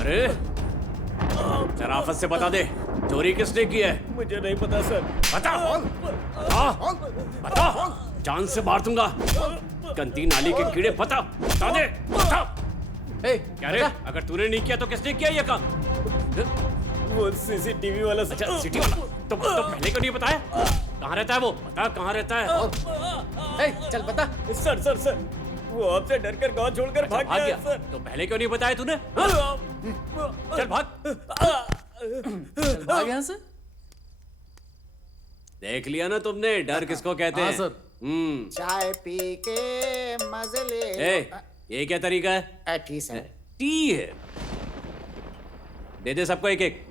अरे शराफत से बता दे, चोरी किसने की है? मुझे नहीं पता सर। बता, बता, जान से मार दूंगा। गंदी नाली के कीड़े, बता दे, बता। क्या रे, अगर तूने नहीं किया तो किसने किया ये काम? वो सीसीटीवी वाला। अच्छा, सिटी वाला। तो पहले क्यों नहीं बताया? कहाँ रहता है वो? बता, कहाँ रहता है? चल बता। सर सर सर, वो आपसे डरकर गांव छोड़कर भाग गया सर। तो पहले क्यों नहीं बताया तूने? चल भाग। चल भाग यहाँ से। देख लिया ना तुमने, डर किसको कहते हैं? सर। चाय पी के मजे ले। ये क्या तरीका है? T sir. टी है। दे दे सबको एक एक।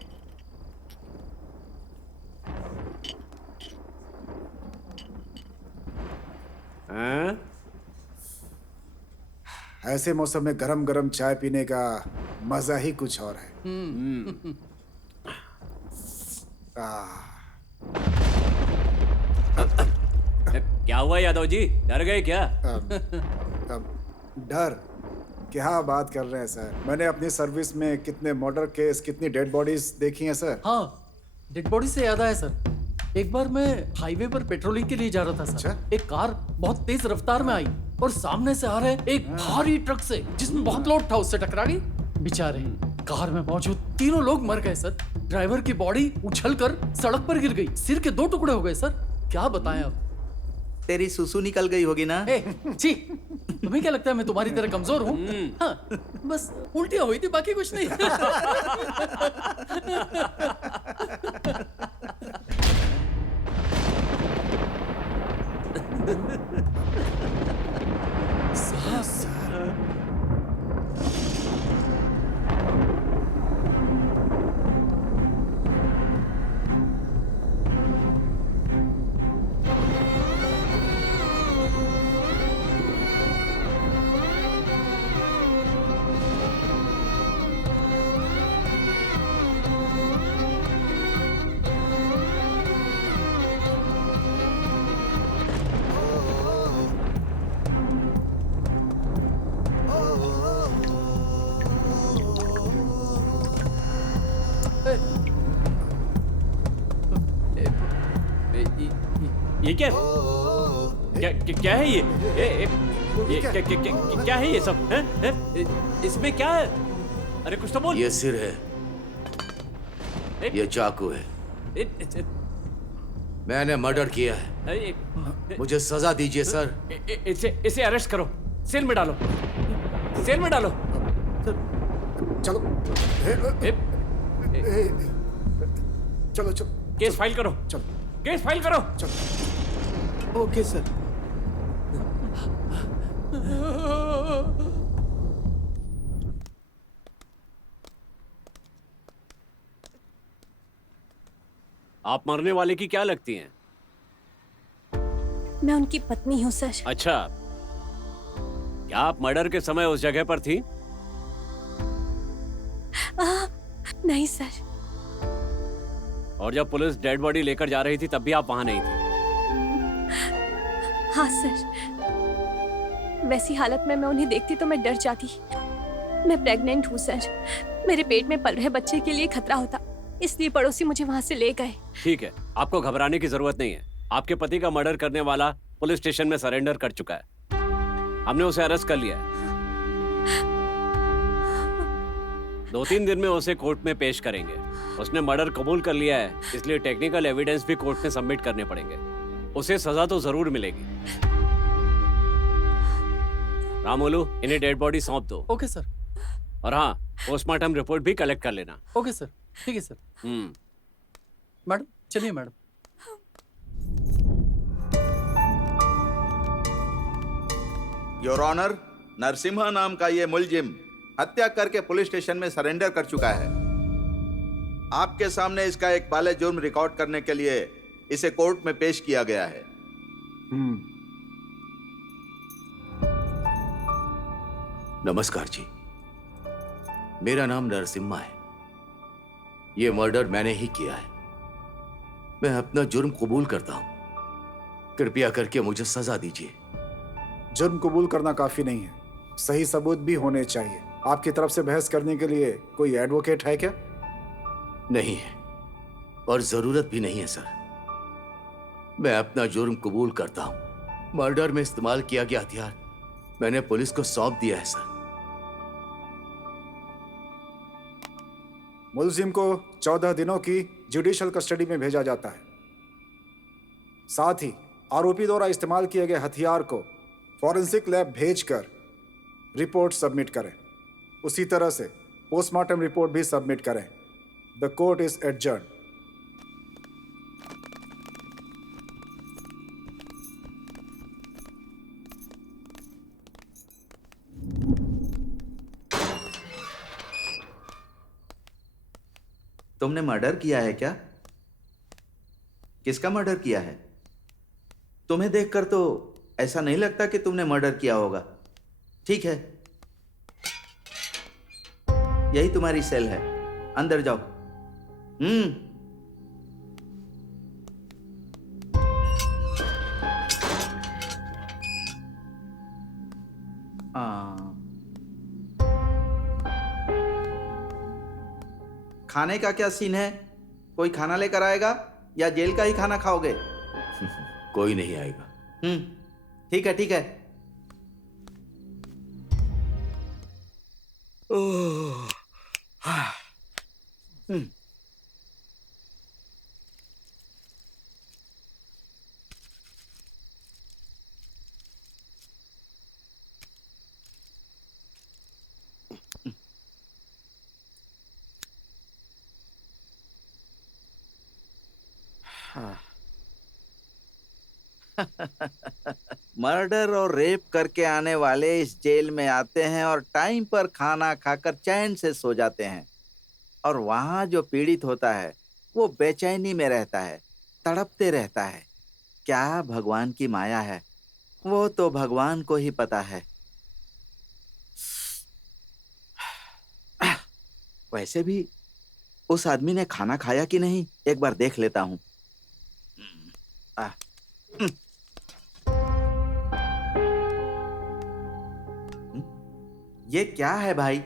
हाँ? ऐसे मौसम में गरम गरम चाय पीने का मजा ही कुछ और है। क्या हुआ यादव जी, डर गए क्या? डर? क्या बात कर रहे हैं सर, मैंने अपनी सर्विस में कितने मर्डर केस, कितनी डेड बॉडीज देखी हैं सर। हाँ, डेड बॉडी से याद आया सर, एक बार मैं हाईवे पर पेट्रोलिंग के लिए जा रहा था सर। अच्छा? एक कार बहुत तेज रफ्तार में आई और सामने से आ रहे एक भारी ट्रक से, जिसमें बहुत लोड था, उससे टकरा गई। बेचारे कार में मौजूद तीनों लोग मर गए सर। ड्राइवर की बॉडी उछलकर सड़क पर गिर गई, सिर के 2 टुकड़े हो गए सर। क्या बताएं अब। तेरी सुसु निकल गई होगी ना? छी, तुम्हें क्या लगता है मैं तुम्हारी तरह कमजोर हूँ? हाँ, बस उल्टियां हुई थी, बाकी कुछ नहीं। ये क्या क्या है ये क्या है ये सब? इसमें क्या है? अरे कुछ तो बोल। ये सिर है, ये चाकू है, मैंने मर्डर किया है, मुझे सजा दीजिए सर। इसे अरेस्ट करो, सेल में डालो, सेल में डालो। चलो चलो चलो, केस फाइल करो, चलो केस फाइल करो। चलो। Okay sir. आप मरने वाले की क्या लगती हैं? मैं उनकी पत्नी हूँ सर। अच्छा, क्या आप मर्डर के समय उस जगह पर थी? नहीं सर। और जब पुलिस डेड बॉडी लेकर जा रही थी तब भी आप वहां नहीं थे? हाँ सर, वैसी हालत में मैं उन्हें देखती तो मैं डर जाती। मैं प्रेग्नेंट हूँ सर, मेरे पेट में पल रहे बच्चे के लिए खतरा होता, इसलिए पड़ोसी मुझे वहां से ले गए। ठीक है, आपको घबराने की जरूरत नहीं है। आपके पति का मर्डर करने वाला पुलिस स्टेशन में सरेंडर कर चुका है, हमने उसे अरेस्ट कर लिया है। 2-3 दिन में उसे कोर्ट में पेश करेंगे। उसने मर्डर कबूल कर लिया है, इसलिए टेक्निकल एविडेंस भी कोर्ट में सबमिट करने पड़ेंगे। उसे सजा तो जरूर मिलेगी। रामोलू, इन्हें डेड बॉडी सौंप दो। Okay sir. और हाँ, पोस्टमार्टम रिपोर्ट भी कलेक्ट कर लेना। ओके सर, ठीक है सर। मैडम चलिए मैडम। योर ऑनर, नरसिम्हा नाम का ये मुलजिम हत्या करके पुलिस स्टेशन में सरेंडर कर चुका है। आपके सामने इसका एक बाले जुर्म रिकॉर्ड करने के लिए इसे कोर्ट में पेश किया गया है। नमस्कार जी, मेरा नाम नरसिम्हा है। ये मर्डर मैंने ही किया है। मैं अपना जुर्म कबूल करता हूं। कृपया करके मुझे सजा दीजिए। जुर्म कबूल करना काफी नहीं है, सही सबूत भी होने चाहिए। आपकी तरफ से बहस करने के लिए कोई एडवोकेट है क्या? नहीं है और जरूरत भी नहीं है सर। मैं अपना जुर्म कबूल करता हूं। मर्डर में इस्तेमाल किया गया हथियार मैंने पुलिस को सौंप दिया है सर। मुलजिम को 14 दिनों की जुडिशियल कस्टडी में भेजा जाता है। साथ ही आरोपी द्वारा इस्तेमाल किए गए हथियार को फॉरेंसिक लैब भेजकर रिपोर्ट सबमिट करें। उसी तरह से पोस्टमार्टम रिपोर्ट भी सबमिट करें। The court is adjourn. तुमने मर्डर किया है क्या? किसका मर्डर किया है? तुम्हें देखकर तो ऐसा नहीं लगता कि तुमने मर्डर किया होगा। ठीक है, यही तुम्हारी सेल है, अंदर जाओ। खाने का क्या सीन है? कोई खाना लेकर आएगा या जेल का ही खाना खाओगे? कोई नहीं आएगा। ठीक है ठीक है। मर्डर और रेप करके आने वाले इस जेल में आते हैं और टाइम पर खाना खाकर चैन से सो जाते हैं, और वहां जो पीड़ित होता है वो बेचैनी में रहता है, तड़पते रहता है। क्या भगवान की माया है, वो तो भगवान को ही पता है। वैसे भी उस आदमी ने खाना खाया कि नहीं, एक बार देख लेता हूं। ये क्या है भाई?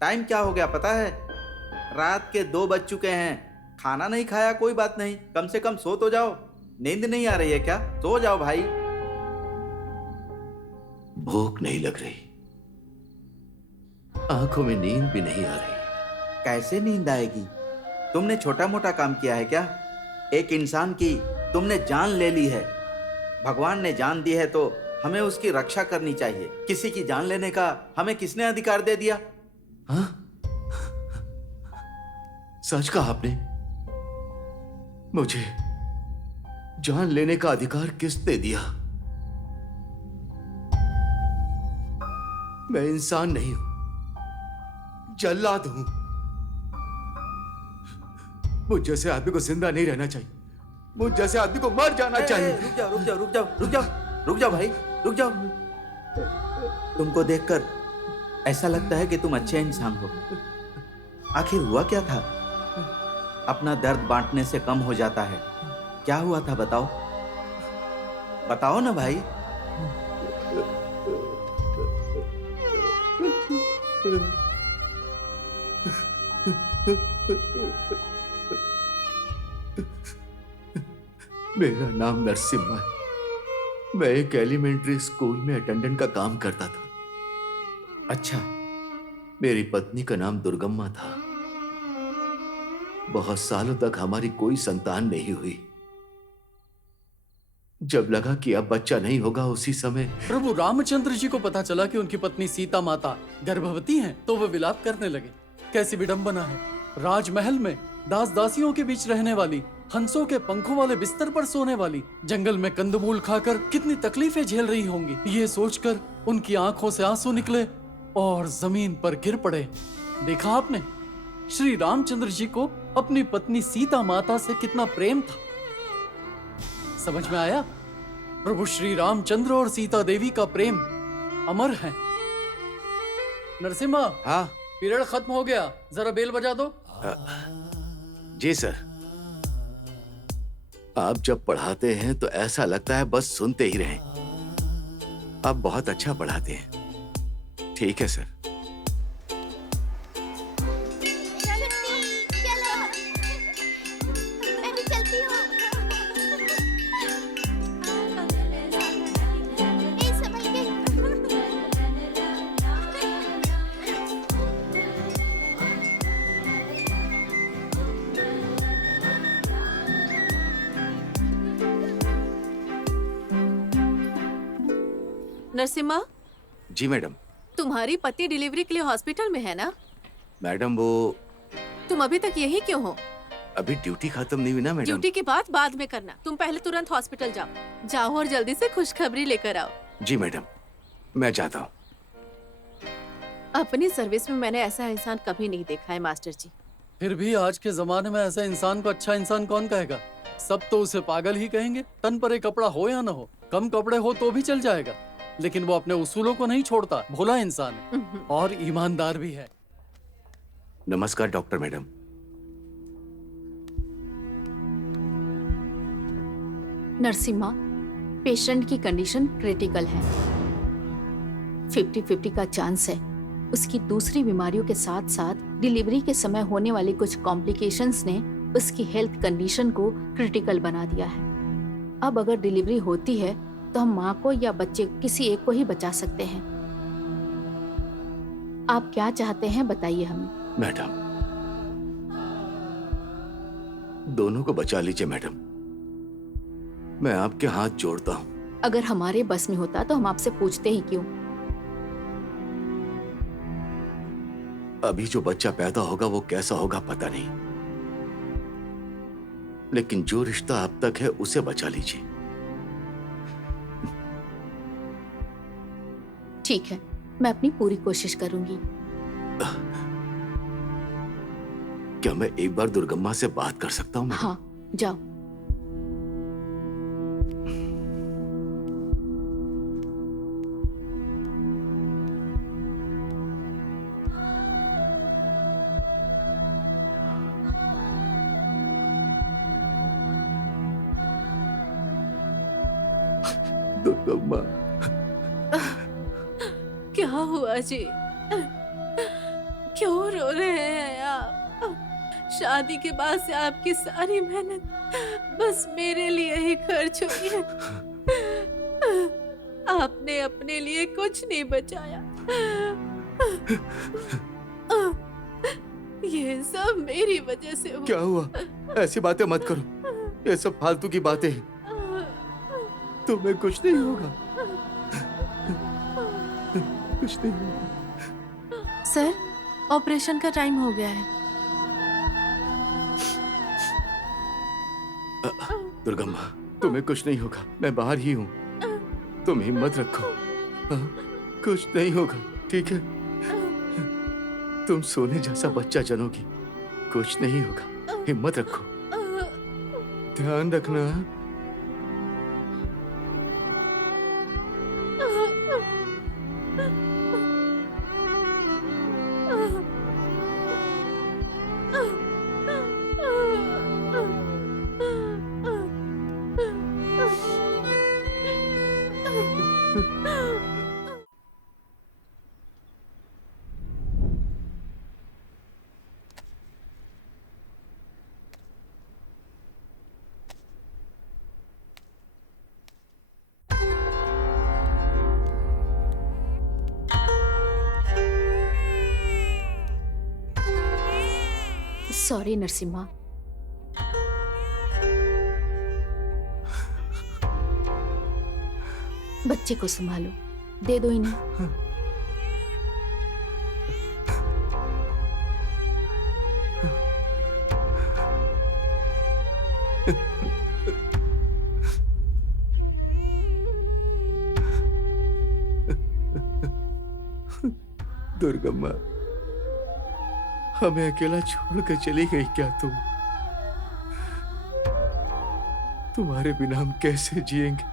टाइम क्या हो गया पता है? रात के 2 बज चुके हैं। खाना नहीं खाया कोई बात नहीं, कम से कम सो तो जाओ। नींद नहीं आ रही है क्या? सो जाओ भाई। भूख नहीं लग रही, आंखों में नींद भी नहीं आ रही। कैसे नींद आएगी? तुमने छोटा मोटा काम किया है क्या? एक इंसान की तुमने जान ले ली है। भगवान ने जान दी है तो हमें उसकी रक्षा करनी चाहिए। किसी की जान लेने का हमें किसने अधिकार दे दिया? हाँ? सच कहा आपने। मुझे जान लेने का अधिकार किसने दिया? मैं इंसान नहीं हूं, जल्लाद हूं। मुझ जैसे आदमी को जिंदा नहीं रहना चाहिए, मुझ जैसे आदमी को मर जाना चाहिए। रुक जाओ रुक जाओ रुक जाओ रुक जाओ रुक जाओ भाई, रुक जाओ। तुमको देखकर ऐसा लगता है कि तुम अच्छे इंसान हो। आखिर हुआ क्या था? अपना दर्द बांटने से कम हो जाता है। क्या हुआ था बताओ, बताओ ना भाई। मेरा नाम नरसिम्हा है। मैं एक एलिमेंट्री स्कूल में अटेंडेंट का काम करता था। अच्छा, मेरी पत्नी का नाम दुर्गम्मा था। बहुत सालों तक हमारी कोई संतान नहीं हुई। जब लगा कि अब बच्चा नहीं होगा, उसी समय प्रभु रामचंद्र जी को पता चला कि उनकी पत्नी सीता माता गर्भवती हैं, तो वे विलाप करने लगे। कैसी विडंबना है, राजमहल में दास दासियों के बीच रहने वाली, हंसों के पंखों वाले बिस्तर पर सोने वाली, जंगल में कंदमूल खाकर कितनी तकलीफें झेल रही होंगी। ये सोचकर उनकी आंखों से आंसू निकले और जमीन पर गिर पड़े। देखा आपने, श्री रामचंद्र जी को अपनी पत्नी सीता माता से कितना प्रेम था। समझ में आया? प्रभु श्री रामचंद्र और सीता देवी का प्रेम अमर है। नरसिम्हा, हाँ पीरियड खत्म हो गया, जरा बेल बजा दो। जी सर। आप जब पढ़ाते हैं तो ऐसा लगता है बस सुनते ही रहें। आप बहुत अच्छा पढ़ाते हैं। ठीक है सर। नरसिम्हा, जी मैडम। तुम्हारी पत्नी डिलीवरी के लिए हॉस्पिटल में है ना? मैडम वो तुम अभी तक यही क्यों हो? अभी ड्यूटी खत्म नहीं हुई ना मैडम। ड्यूटी की बात बाद में करना, तुम पहले तुरंत हॉस्पिटल जाओ। जाओ और जल्दी से खुशखबरी लेकर आओ। जी मैडम, मैं जाता हूँ। अपनी सर्विस में मैंने ऐसा इंसान कभी नहीं देखा है मास्टर जी। फिर भी आज के जमाने में ऐसे इंसान को अच्छा इंसान कौन कहेगा? सब तो उसे पागल ही कहेंगे। तन पर एक कपड़ा हो या न हो, कम कपड़े हो तो भी चल जाएगा, लेकिन वो अपने उसूलों को नहीं छोड़ता। भोला इंसान है और ईमानदार भी है। नमस्कार डॉक्टर मैडम। नरसिम्हा, पेशेंट की कंडीशन क्रिटिकल है। 50-50 का चांस है। उसकी दूसरी बीमारियों के साथ साथ डिलीवरी के समय होने वाली कुछ कॉम्प्लिकेशंस ने उसकी हेल्थ कंडीशन को क्रिटिकल बना दिया है। अब अगर डिलीवरी होती है तो हम माँ को या बच्चे किसी एक को ही बचा सकते हैं। आप क्या चाहते हैं बताइए हमें। मैडम, दोनों को बचा लीजिए मैडम, मैं आपके हाथ जोड़ता हूँ। अगर हमारे बस में होता तो हम आपसे पूछते ही क्यों। अभी जो बच्चा पैदा होगा वो कैसा होगा पता नहीं, लेकिन जो रिश्ता अब तक है उसे बचा लीजिए। ठीक है, मैं अपनी पूरी कोशिश करूंगी। क्या मैं एक बार दुर्गम्मा से बात कर सकता हूँ मैडम? हाँ, जाओ। दुर्गम्मा, क्या हुआ जी? क्यों रो रहे हैं आप? शादी के बाद से आपकी सारी मेहनत बस मेरे लिए ही खर्च हुई है। आपने अपने लिए कुछ नहीं बचाया। ये सब मेरी वजह से हुआ। क्या हुआ? ऐसी बातें मत करो, ये सब फालतू की बातें हैं। तुम्हें कुछ नहीं होगा, कुछ नहीं होगा। सर, ऑपरेशन का टाइम हो गया है। दुर्गम्मा, तुम्हें कुछ नहीं होगा, मैं बाहर ही हूँ। तुम हिम्मत रखो, कुछ नहीं होगा, ठीक है? तुम सोने जैसा बच्चा जनोगी, कुछ नहीं होगा, हिम्मत रखो, ध्यान रखना। सॉरी नरसिम्हा। बच्चे को संभालो, दे दो इन्हें। दुर्गम्मा, हमें अकेला छोड़कर चली गई क्या तुम? तुम्हारे बिना हम कैसे जिएंगे?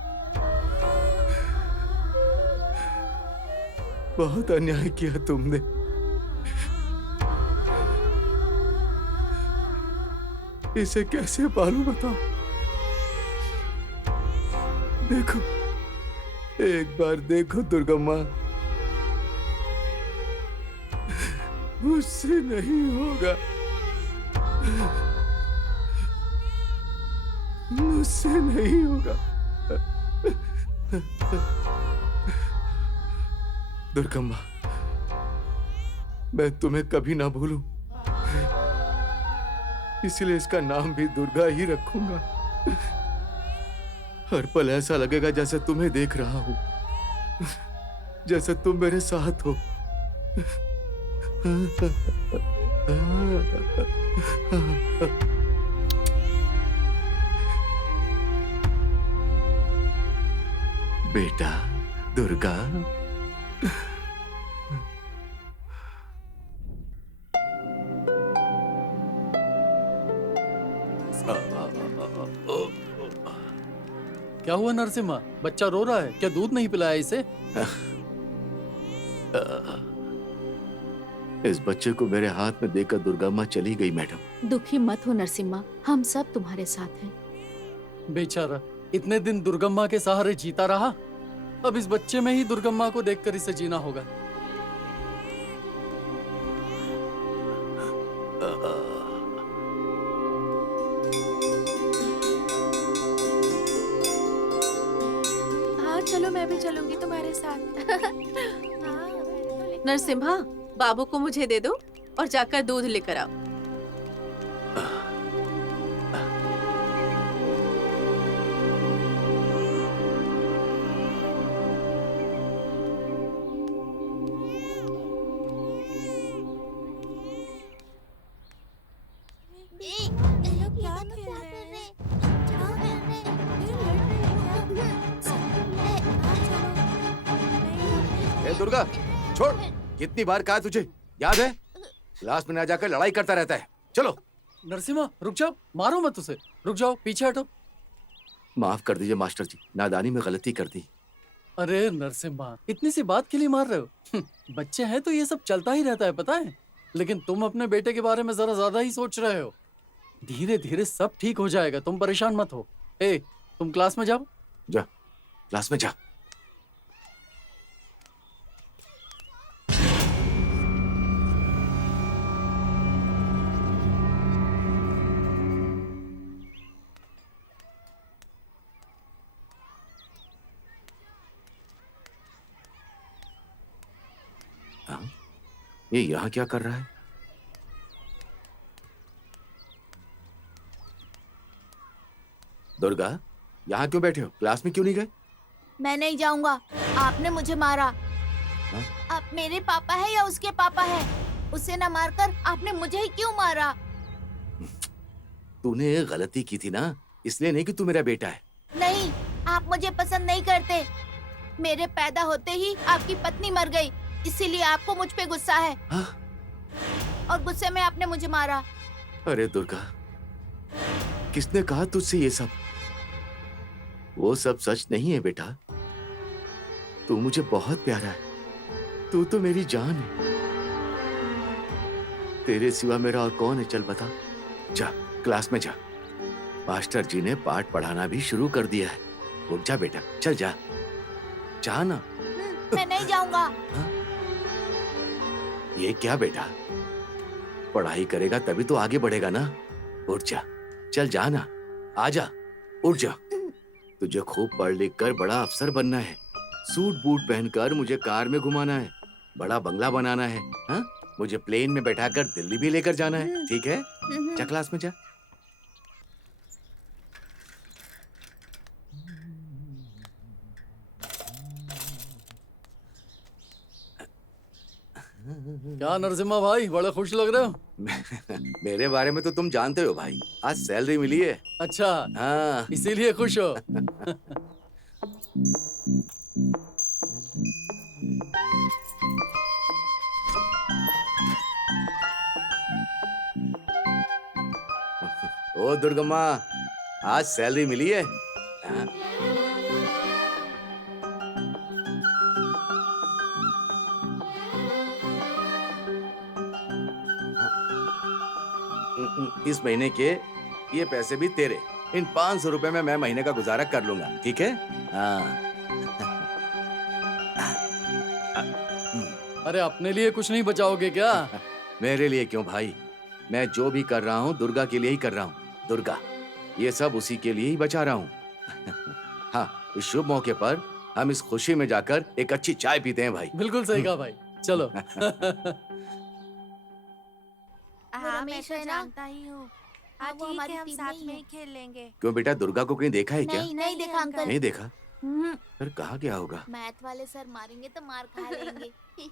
बहुत अन्याय किया तुमने। इसे कैसे पालूं बताओ? देखो, एक बार देखो दुर्गम्मा, मुझसे नहीं होगा, मुझसे नहीं होगा। दुर्गम्मा, मैं तुम्हें कभी ना भूलूं, इसलिए इसका नाम भी दुर्गा ही रखूंगा। हर पल ऐसा लगेगा जैसे तुम्हें देख रहा हूं। जैसे तुम मेरे साथ हो। बेटा दुर्गा, क्या हुआ नरसिम्हा? बच्चा रो रहा है क्या? दूध नहीं पिलाया इसे? इस बच्चे को मेरे हाथ में देकर दुर्गा माँ चली गई मैडम। दुखी मत हो नरसिम्हा, हम सब तुम्हारे साथ हैं। बेचारा इतने दिन दुर्गम्मा के सहारे जीता रहा, अब इस बच्चे में ही दुर्गम्मा को देखकर इसे जीना होगा। हाँ चलो, मैं भी चलूंगी तुम्हारे साथ। नरसिम्हा, बाबू को मुझे दे दो और जाकर दूध लेकर आओ। ए दुर्गा, छोड़। कितनी बार कहा तुझे, याद है? क्लास में ना जाकर लड़ाई करता रहता है। चलो। नरसिम्हा रुक जाओ, मारो मत उसे। रुक जाओ, पीछे हटो। माफ कर दीजिए मास्टर जी, नादानी में गलती कर दी। अरे नरसिम्हा, इतनी सी बात के लिए मार रहे हो? बच्चे हैं तो ये सब चलता ही रहता है, पता है। लेकिन तुम अपने बेटे के बारे में जरा ज्यादा ही सोच रहे हो। धीरे धीरे सब ठीक हो जाएगा, तुम परेशान मत हो। ए, तुम क्लास में जाओ। जा, क्लास में जा। ये यहाँ क्या कर रहा है? दुर्गा, यहाँ क्यों बैठे हो? क्लास में क्यों नहीं गए? मैं नहीं जाऊंगा, आपने मुझे मारा। हाँ? आप मेरे पापा है या उसके पापा है? उसे न मारकर आपने मुझे ही क्यों मारा? तूने गलती की थी ना, इसलिए नहीं कि तू मेरा बेटा है। नहीं, आप मुझे पसंद नहीं करते। मेरे पैदा होते ही आपकी पत्नी मर गई, इसीलिए आपको मुझ पे गुस्सा है। हाँ? और गुस्से में आपने मुझे मारा। अरे दुर्गा, किसने कहा तुझसे ये सब? वो सब सच नहीं है बेटा। तू मुझे बहुत प्यारा है, तू तो मेरी जान है। तेरे सिवा मेरा और कौन है? चल बता। जा, क्लास में जा। मास्टर जी ने पाठ पढ़ाना भी शुरू कर दिया है। रुक जा बेटा, चल जा। जा ना। मैं नहीं जाऊंगा। हाँ? ये क्या बेटा, पढ़ाई करेगा तभी तो आगे बढ़ेगा ना। उठ जा, चल जा ना। आजा, उठ जा। तुझे खूब पढ़ लिख कर बड़ा अफसर बनना है। सूट बूट पहनकर मुझे कार में घुमाना है, बड़ा बंगला बनाना है। हाँ? मुझे प्लेन में बैठाकर दिल्ली भी लेकर जाना है, ठीक है? जा क्लास में जा। क्या नरसिम्हा भाई, बड़े खुश लग रहे हो? मेरे बारे में तो तुम जानते हो भाई, आज सैलरी मिली है। अच्छा, हाँ। इसीलिए खुश हो। ओ दुर्गम्मा, आज सैलरी मिली है। हाँ? इस महीने के ये पैसे भी तेरे। इन 500 रुपए में मैं महीने का गुजारा कर लूंगा, ठीक है? हाँ। अरे अपने लिए कुछ नहीं बचाओगे क्या? मेरे लिए क्यों भाई, मैं जो भी कर रहा हूँ दुर्गा के लिए ही कर रहा हूँ। दुर्गा, ये सब उसी के लिए ही बचा रहा हूँ। हाँ, इस शुभ मौके पर हम इस खुशी में जाकर एक अच्छी चाय पीते हैं भाई। बिल्कुल सही कहा भाई, चलो। हाँ, मैं तो जानता ही हूँ। हाँ, वो ठीक हमारी है, हम टीम साथ नहीं में है। ही खेल लेंगे। क्यों बेटा, दुर्गा को कहीं देखा है क्या? नहीं, नहीं देखा अंकल। नहीं देखा? फिर कहाँ गया होगा? मैथ वाले सर मारेंगे तो मार खा लेंगे।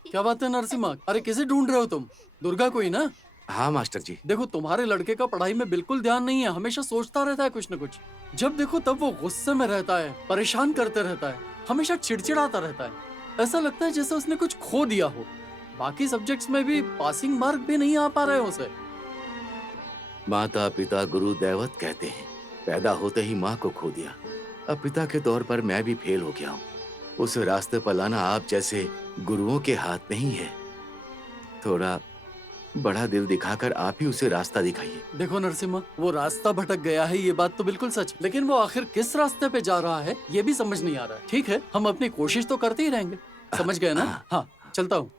क्या बात है नरसिम्हा? अरे किसे ढूंढ रहे हो तुम? दुर्गा कोई ना? हाँ मास्टर जी। देखो तुम्हारे लड़के का पढ़ाई में बिल्कुल ध्यान नहीं है, हमेशा सोचता रहता है कुछ न कुछ। जब देखो तब वो गुस्से में रहता है, परेशान करते रहता है, हमेशा चिड़चिड़ाता रहता है। ऐसा लगता है जैसे उसने कुछ खो दिया हो। बाकी सब्जेक्ट्स में भी पासिंग मार्क भी नहीं आ पा रहे हैं उसे। माता पिता गुरु दैवत कहते हैं, पैदा होते ही माँ को खो दिया। अब पिता के तौर पर मैं भी फेल हो गया हूँ। उसे रास्ते पर लाना आप जैसे गुरुओं के हाथ में ही है। थोड़ा बड़ा दिल दिखाकर आप ही उसे रास्ता दिखाइए। देखो नरसिम्हा, वो रास्ता भटक गया है, ये बात तो बिल्कुल सच है, लेकिन वो आखिर किस रास्ते पे जा रहा है ये भी समझ नहीं आ रहा है। ठीक है, हम अपनी कोशिश तो करते ही रहेंगे, समझ गए ना? हाँ, चलता हूँ।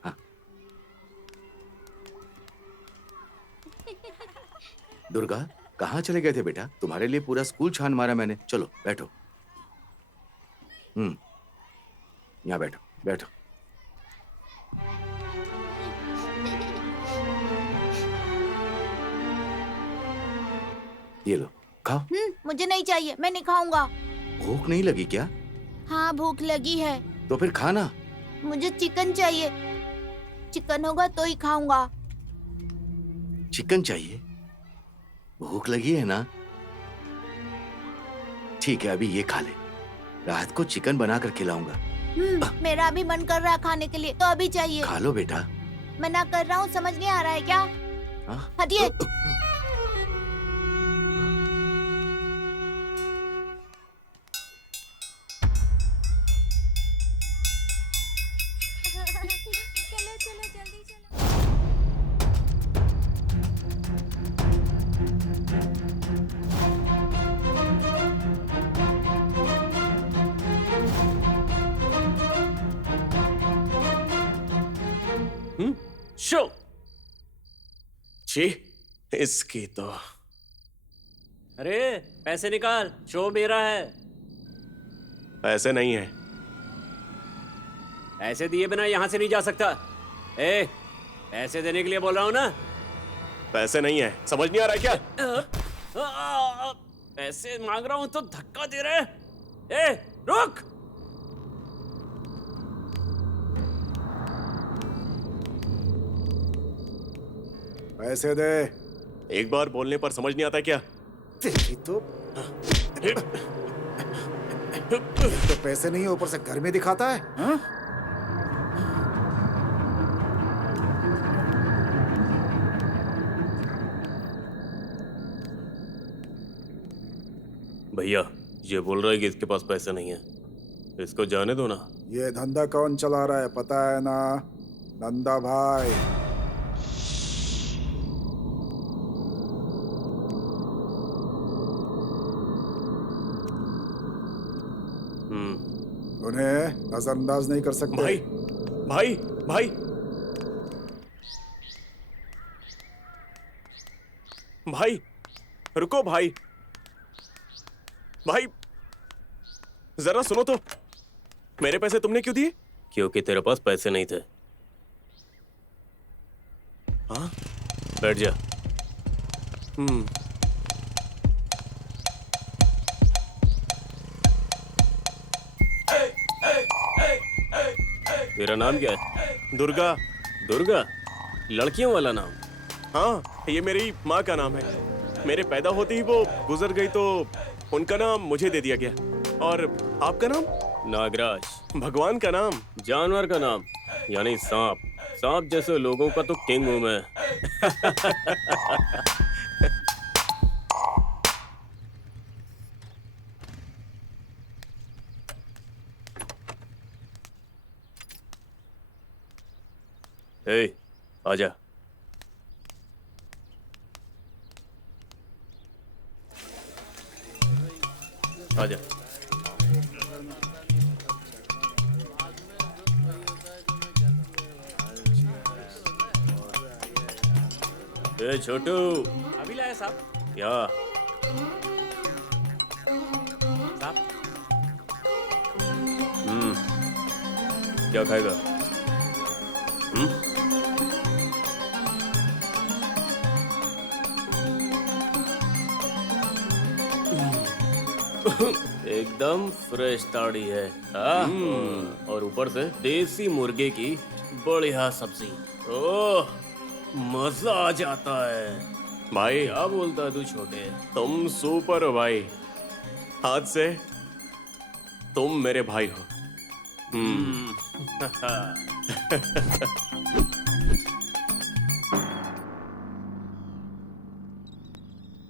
दुर्गा, कहाँ चले गए थे बेटा? तुम्हारे लिए पूरा स्कूल छान मारा मैंने। चलो बैठो। यहाँ बैठो बैठो। ये लो, खाओ। मुझे नहीं चाहिए, मैं नहीं खाऊंगा। भूख नहीं लगी क्या? हाँ भूख लगी है। तो फिर खाना। मुझे चिकन चाहिए, चिकन होगा तो ही खाऊंगा। चिकन चाहिए? भूख लगी है ना? ठीक है, अभी ये खा ले। रात को चिकन बनाकर खिलाऊंगा। मेरा भी मन कर रहा है खाने के लिए, तो अभी चाहिए। खा लो बेटा। मना कर रहा हूँ, समझ नहीं आ रहा है क्या? हटिए। शो जी, इसकी तो। अरे पैसे निकाल, शो मेरा है। पैसे नहीं है। पैसे दिए बिना यहाँ से नहीं जा सकता। पैसे देने के लिए बोल रहा हूँ ना। पैसे नहीं है, समझ नहीं आ रहा है क्या? पैसे मांग रहा हूँ तो धक्का दे रहे। रुक। पैसे दे। एक बार बोलने पर समझ नहीं आता क्या? तेरी तो पैसे नहीं है, ऊपर से घर में दिखाता है। हाँ? भैया, ये बोल रहा है कि इसके पास पैसे नहीं है, इसको जाने दो ना। ये धंधा कौन चला रहा है पता है ना? नंदा भाई। उन्हें नजरअंदाज नहीं कर सकते। भाई भाई भाई भाई, रुको भाई। भाई जरा सुनो तो, मेरे पैसे तुमने क्यों दिए? क्योंकि तेरे पास पैसे नहीं थे। हाँ, बैठ जा। तेरा नाम क्या है? दुर्गा। दुर्गा? लड़कियों वाला नाम? हाँ, ये मेरी माँ का नाम है। मेरे पैदा होते ही वो गुजर गई तो उनका नाम मुझे दे दिया गया। और आपका नाम? नागराज। भगवान का नाम? जानवर का नाम, यानी सांप। सांप जैसे लोगों का तो किंग हूं मैं। हे, आजा। आजा। ए छोटू। अभी लाया साहब। क्या? साहब। क्या खाएगा? एकदम फ्रेश ताड़ी है। और ऊपर से देसी मुर्गे की बढ़िया सब्जी। ओह, मजा आ जाता है। भाई क्या बोलता है तू छोटे? तुम सुपर हो भाई। आज से तुम मेरे भाई हो।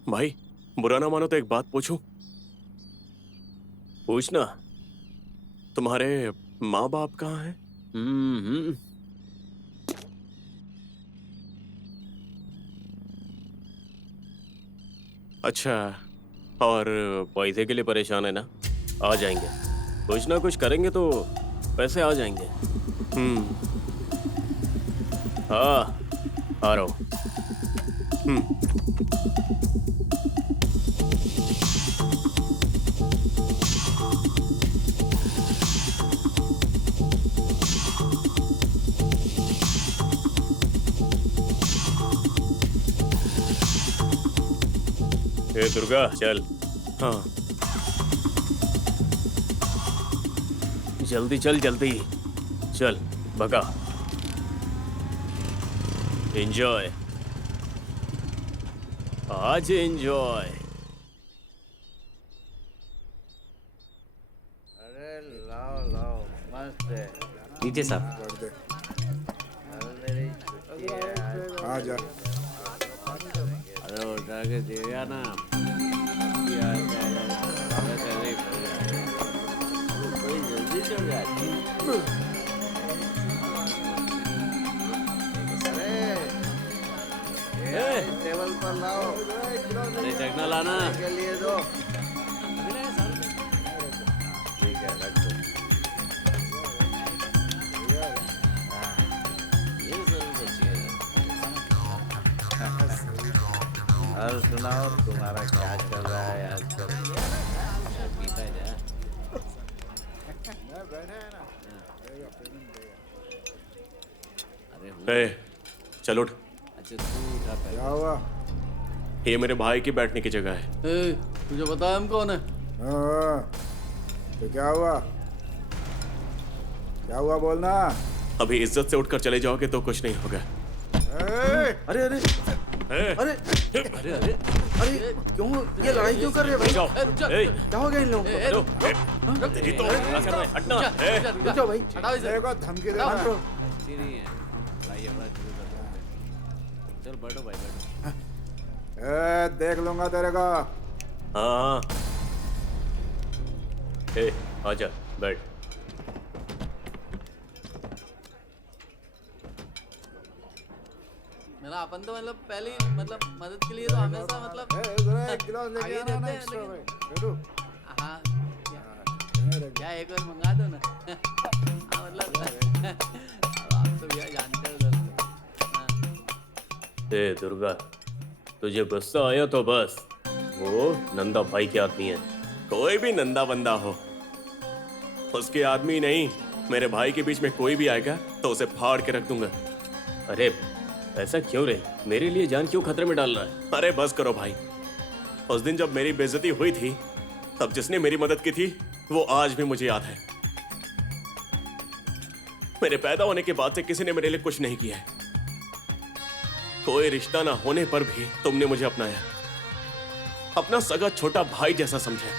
भाई बुरा ना मानो तो एक बात पूछूं? पूछना। तुम्हारे माँ बाप कहाँ हैं? अच्छा, और पैसे के लिए परेशान है ना? आ जाएंगे। कुछ ना कुछ करेंगे तो पैसे आ जाएंगे। हाँ, आ रहा हूँ। ए दुर्गा, चल। हाँ, जल्दी चल, जल्दी चल, भगा। एंजॉय, आज एंजॉय। अरे लाओ लाओ, मस्त है। नीचे साहब। आ जा। अरे उठा के देगा ना। कोई जल्दी चल जाती। टेबल पर लाओ। अरे चखना लाना के लिए दो। ठीक है, रख दो। ये जरूर चाहिए। और सुनाओ, तुम्हारा क्या चल रहा है आजकल? पीता जा। ए, चल उठ। अच्छा तू उठा पहले। क्या हुआ? ये मेरे भाई की बैठने की जगह है। ए, तुझे पता है हम कौन है? हाँ, तो क्या हुआ? क्या हुआ बोलना? अभी इज्जत से उठकर चले जाओगे तो कुछ नहीं होगा। अरे अरे अरे अरे अरे अरे क्यों ये लड़ाई क्यों कर रहे हैं भाई? जाओ। ए, क्या हो गया इन लोगों को? तेरी तो क्या कर रहा है? हटना। ए, रुक जाओ भाई। हटाओ इसे। देखो धमकी दे रहा हटो। है। अच्छी नहीं है। भाई अपना शुरू कर दो। चल बैठो भाई बैठो। देख लूंगा तेरे को। हाँ, ए, आजा, बैठ। मेरा अपन तो मतलब पहले मतलब मदद के लिए तो हमेशा मतलब जरा एक गिलास लेके आगे आना ना रहते हैं, एक्स्ट्रा लेकिन- भाई। बेटू। हाँ क्या एक बार मंगा दो ना। हाँ, मतलब अब आप तो भैया जानते हो दोस्तों। हाँ। ए दुर्गा, तुझे गुस्सा आया तो बस, वो नंदा भाई के आदमी है। कोई भी नंदा बंदा हो, उसके आदमी नहीं, मेरे भाई के बीच में कोई भी आएगा तो उसे फाड़ के रख दूंगा। अरे ऐसा क्यों रे? मेरे लिए जान क्यों खतरे में डाल रहा है? अरे बस करो भाई। उस दिन जब मेरी बेइज्जती हुई थी, तब जिसने मेरी मदद की थी वो आज भी मुझे याद है। मेरे पैदा होने के बाद से किसी ने मेरे लिए कुछ नहीं किया है। कोई रिश्ता ना होने पर भी तुमने मुझे अपनाया, अपना सगा छोटा भाई जैसा समझा।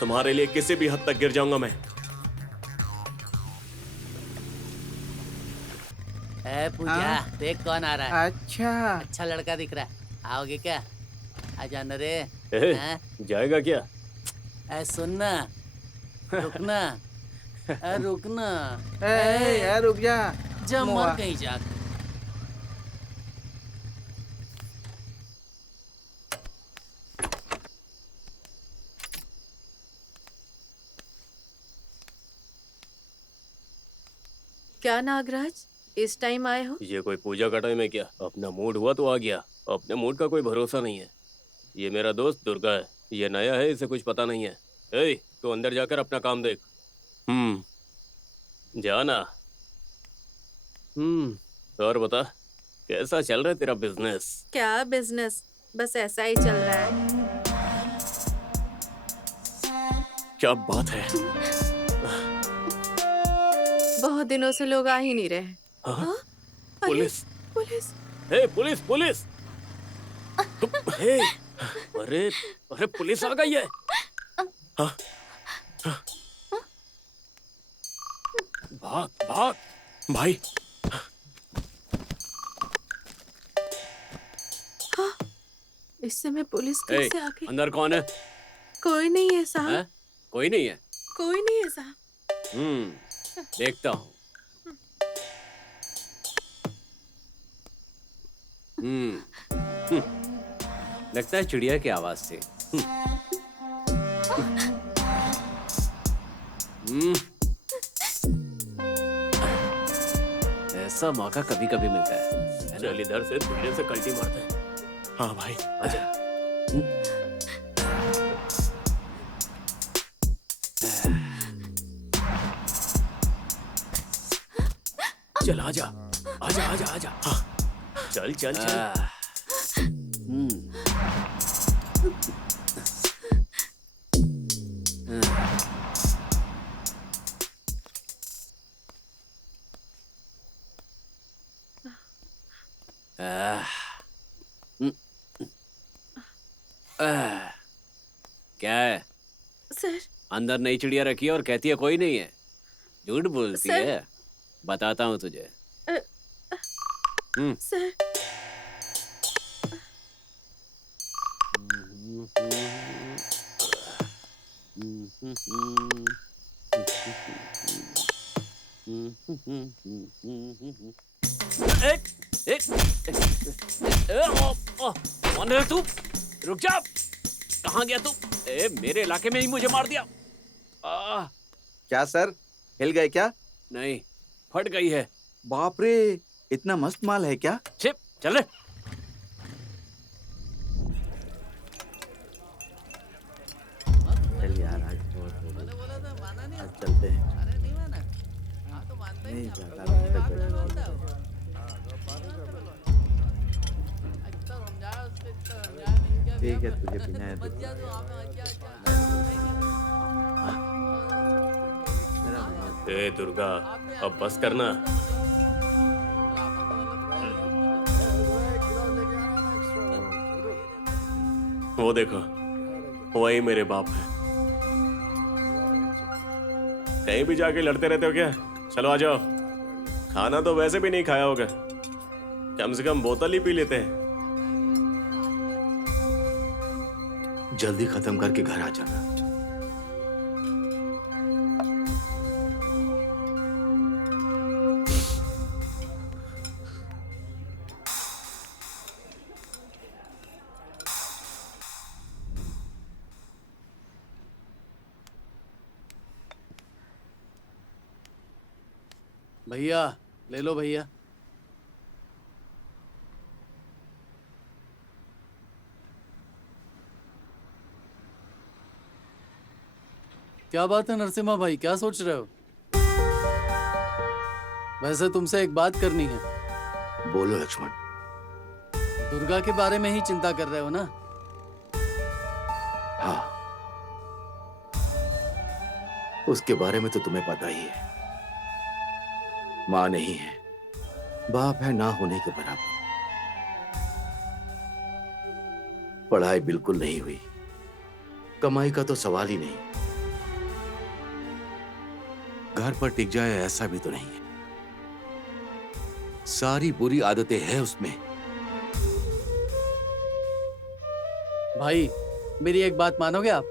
तुम्हारे लिए किसी भी हद तक गिर जाऊंगा मैं। ए पूजा, देख कौन आ रहा है। अच्छा लड़का दिख रहा है। आओगे क्या? आ जाना रे। ए, हैं? जाएगा क्या? ए सुनना, रुकना, ए रुकना। ए यार रुक जा। जब मर कहीं जा। क्या नागराज, इस टाइम आए हो? ये कोई पूजा का टाइम है क्या? अपना मूड हुआ तो आ गया। अपने मूड का कोई भरोसा नहीं है। ये मेरा दोस्त दुर्गा है, ये नया है, इसे कुछ पता नहीं है। ए, तू अंदर जाकर अपना काम देख। जाना। और बता, कैसा चल रहा है तेरा बिजनेस? क्या बिजनेस, बस ऐसा ही चल रहा है। क्या बात है। बहुत दिनों से लोग आ ही नहीं रहे। हाँ? पुलिस पुलिस हे पुलिस पुलिस हे अरे अरे पुलिस आ गई है। हाँ? भाग भाग भाई इस समय पुलिस ए, कैसे आ गई? अंदर कौन है? कोई नहीं है साहब। हैं? कोई नहीं है। कोई नहीं है साहब। देखता हूँ। लगता है चिड़िया की आवाज से। ऐसा मौका कभी कभी मिलता है। चल इधर से धीरे से कल्टी मारते हैं। हाँ भाई आजा। चल आजा आजा आजा आजा। हाँ चल चल चल। क्या है? सर अंदर नई चिड़िया रखी है और कहती है कोई नहीं है। झूठ बोलती सर। है। बताता हूँ तुझे। सर कौन है तू? रुक जा। कहाँ गया तू? मेरे इलाके में ही मुझे मार दिया। क्या सर, हिल गए क्या? नहीं, फट गई है। बाप रे, इतना मस्त माल है क्या? छिप चल। चल यार आज आज चलते हैं। नहीं जाता ठीक है, तुझे पीना है तो। ए दुर्गा, अब बस करना। वो देखो, वही मेरे बाप है। कहीं भी जाके लड़ते रहते हो क्या? चलो आ जाओ। खाना तो वैसे भी नहीं खाया होगा, कम से कम बोतल ही पी लेते हैं। जल्दी खत्म करके घर आ जाना। भैया ले लो भैया। क्या बात है नरसिम्हा भाई, क्या सोच रहे हो? वैसे तुमसे एक बात करनी है। बोलो लक्ष्मण। दुर्गा के बारे में ही चिंता कर रहे हो ना? हाँ, उसके बारे में तो तुम्हें पता ही है। माँ नहीं है, बाप है ना होने के बराबर। पढ़ाई बिल्कुल नहीं हुई, कमाई का तो सवाल ही नहीं। घर पर टिक जाए ऐसा भी तो नहीं है। सारी बुरी आदतें हैं उसमें। भाई मेरी एक बात मानोगे आप?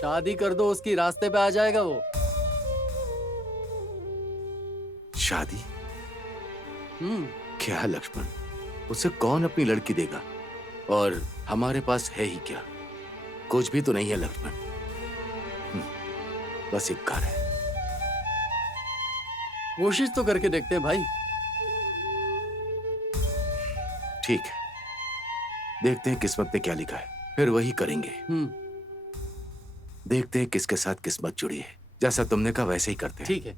शादी कर दो, उसकी रास्ते पे आ जाएगा वो। शादी? क्या लक्ष्मण, उसे कौन अपनी लड़की देगा? और हमारे पास है ही क्या? कुछ भी तो नहीं है लक्ष्मण। बस एक घर है। कोशिश तो करके देखते हैं भाई। ठीक है, देखते हैं किस्मत में क्या लिखा है, फिर वही करेंगे। देखते हैं किसके साथ किस्मत जुड़ी है। जैसा तुमने कहा वैसे ही करते हैं। ठीक है।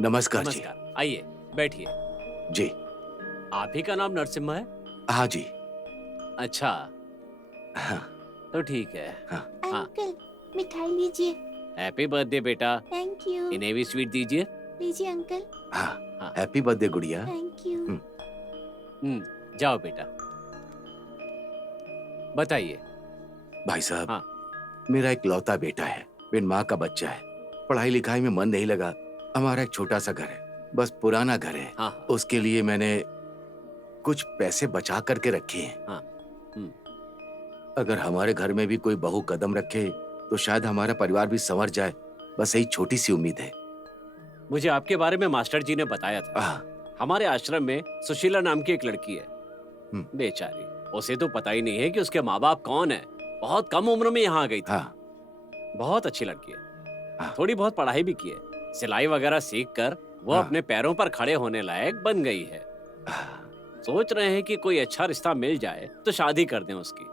नमस्कार जी। नमस्कार, आइए बैठिए। जी। आप ही का नाम नरसिम्हा है? हाँ जी। अच्छा, हाँ। तो ठीक है। हाँ। अंकल मिठाई लीजिए। हैप्पी बर्थडे बेटा। Thank you. इन्हें भी स्वीट दीजिए। लीजिए अंकल। हाँ, हैप्पी बर्थडे गुड़िया। Thank you. जाओ बेटा, बताइए। भाई साहब, हाँ। मेरा एक लौता बेटा है, बिन माँ का बच्चा है। पढ़ाई लिखाई में मन नहीं लगा। हमारा एक छोटा सा घर है, बस पुराना घर है। हाँ। उसके लिए मैंने कुछ पैसे बचा करके रखे हैं। हाँ। अगर हमारे घर में भी कोई बहू कदम रखे तो शायद हमारा परिवार भी संवर जाए। बस यही छोटी सी उम्मीद है। मुझे आपके बारे में मास्टर जी ने बताया था। हमारे आश्रम में सुशीला नाम की एक लड़की है, बेचारी। उसे तो पता ही नहीं है कि उसके माँ बाप कौन है। बहुत कम उम्र में यहाँ आ गई थी। बहुत अच्छी लड़की है। थोड़ी बहुत पढ़ाई भी की है। सिलाई वगैरह सीख कर वो अपने पैरों पर खड़े होने लायक बन गई है। सोच रहे हैं कि कोई अच्छा रिश्ता मिल जाए तो शादी कर दें उसकी।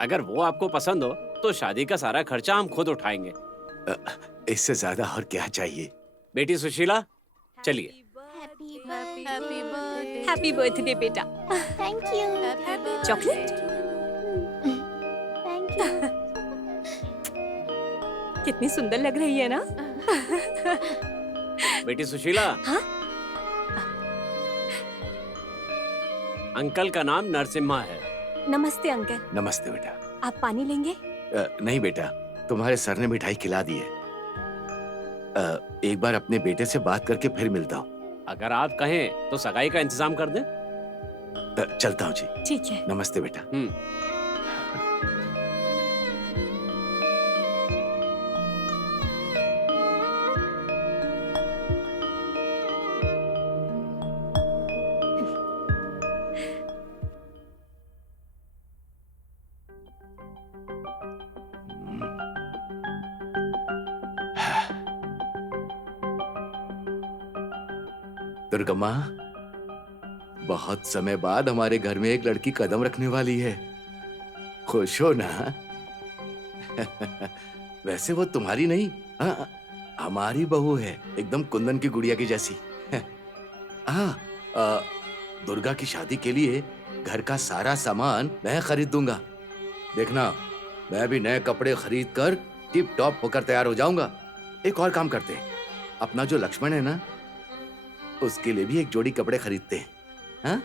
अगर वो आपको पसंद हो तो शादी का सारा खर्चा हम खुद उठाएंगे। इससे ज्यादा और क्या चाहिए? बेटी सुशीला, चलिए। हैप्पी बर्थडे बेटा। Thank you. Chocolate? Thank you. कितनी सुंदर लग रही है ना? बेटी सुशीला। हाँ? अंकल का नाम नरसिम्हा है। नमस्ते अंकल। नमस्ते बेटा। आप पानी लेंगे? नहीं बेटा, तुम्हारे सर ने मिठाई खिला दी है। एक बार अपने बेटे से बात करके फिर मिलता हूँ। अगर आप कहें तो सगाई का इंतजाम कर दें। चलता हूँ जी। ठीक है। नमस्ते बेटा। दुर्गम्मा, बहुत समय बाद हमारे घर में एक लड़की कदम रखने वाली है। खुश हो ना? वैसे वो तुम्हारी नहीं, हमारी बहू है, एकदम कुंदन की गुड़िया की जैसी। दुर्गा की शादी के लिए घर का सारा सामान मैं खरीद दूंगा। देखना, मैं भी नए कपड़े खरीद कर टिप टॉप होकर तैयार हो जाऊंगा। एक और काम करते हैं, अपना जो लक्ष्मण है ना, उसके लिए भी एक जोड़ी कपड़े खरीदते हैं। हाँ?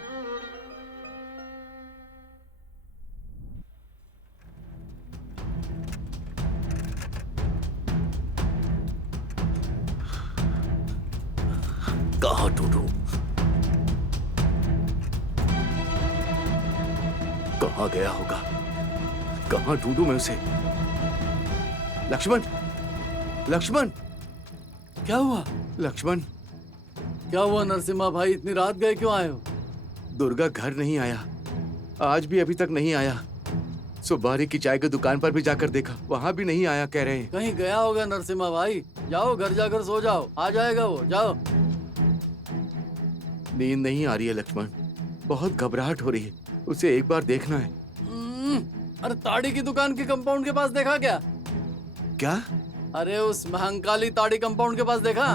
कहाँ ढूंढूं? कहाँ गया होगा? कहाँ ढूंढूं मैं उसे? लक्ष्मण, लक्ष्मण, क्या हुआ? लक्ष्मण, क्या हुआ नरसिम्हा भाई, इतनी रात गए क्यों आए हो? दुर्गा घर नहीं आया, आज भी अभी तक नहीं आया। सुबारी की चाय की दुकान पर भी जाकर देखा, वहाँ भी नहीं आया कह रहे हैं। कहीं गया होगा नरसिम्हा भाई, जाओ घर जाकर सो जाओ, आ जाएगा वो, जाओ। नींद नहीं आ रही है लक्ष्मण, बहुत घबराहट हो रही है, उसे एक बार देखना है। अरे ताड़ी की दुकान के कंपाउंड के पास देखा क्या? क्या? अरे उस महंकाली ताड़ी कंपाउंड के पास देखा?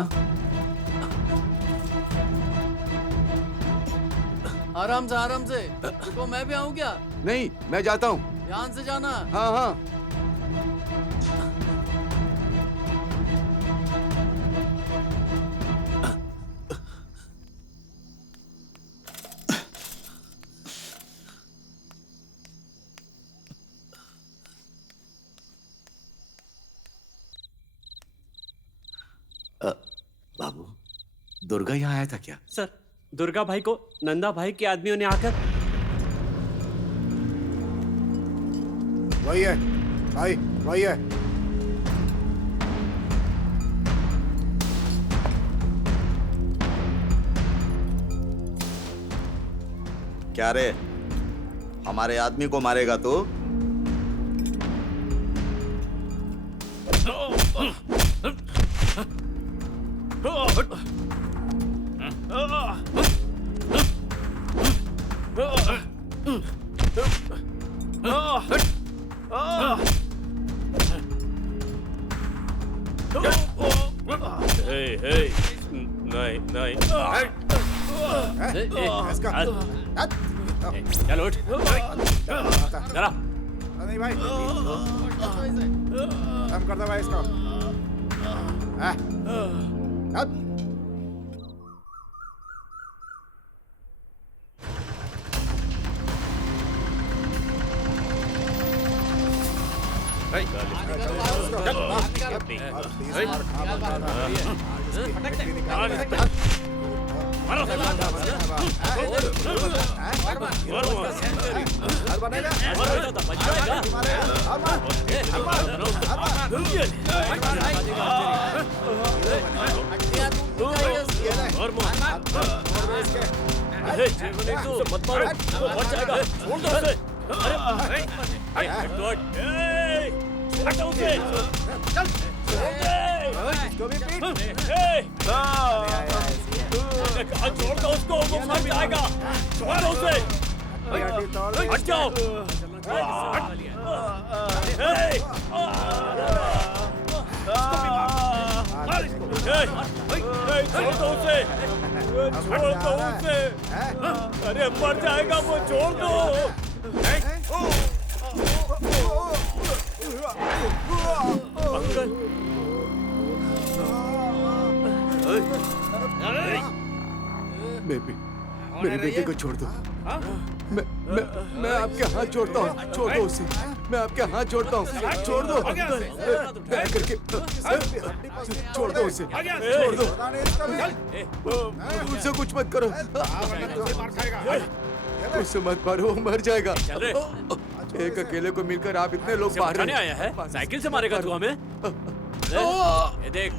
आराम से रुको, मैं भी आऊँ क्या? नहीं, मैं जाता हूँ। ध्यान से जाना। हाँ हाँ। बाबू, दुर्गा यहाँ आया था क्या? सर, दुर्गा भाई को नंदा भाई के आदमियों ने आकर। वही है भाई, वही है। क्या रे, हमारे आदमी को मारेगा तो? नहीं नहीं चल उठ जरा। नहीं भाई, कम कर दो भाई इसको। मत मारो, वो मर जाएगा। छोड़ दो उसे। हटो उसे। छोड़ दो उसको, वो मर जाएगा। छोड़ दो उसे। हट जाओ। छोड़ दो उसे। छोड़ दो उसे। अरे मर जाएगा वो, छोड़ दो। अंकल। मेरे बेटे को छोड़ दो। मैं आपके हाथ जोड़ता हूँ, छोड़ दो उसे। मैं आपके हाथ जोड़ता हूँ, छोड़ दो। दया करके छोड़ दो उसे, छोड़ दो। उससे कुछ मत करो, उससे मत मारो, वो मर जाएगा। एक अकेले को मिलकर आप इतने लोग बाहर आया है, साइकिल से मारेगा तू हमें? ये देख।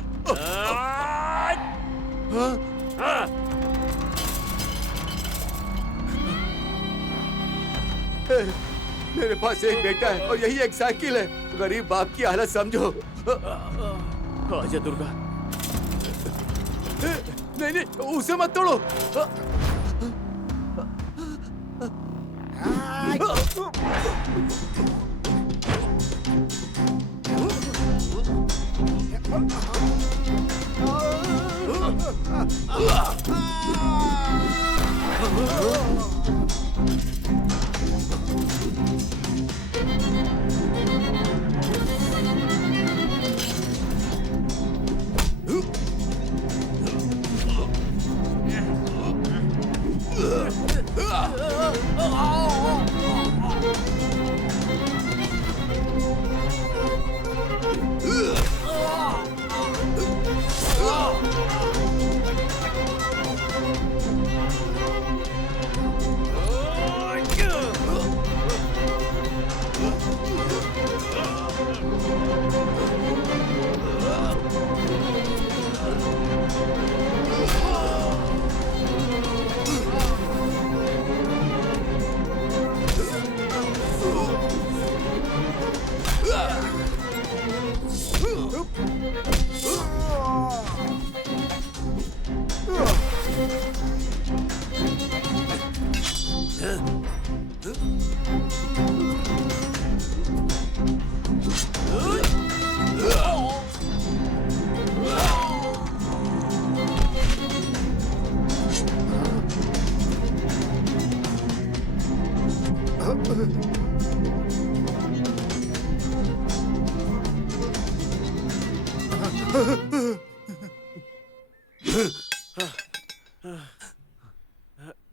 मेरे पास एक बेटा है और यही एक साइकिल है। गरीब बाप की हालत समझो। आजा दुर्गा। नहीं नहीं, उसे मत तोड़ो।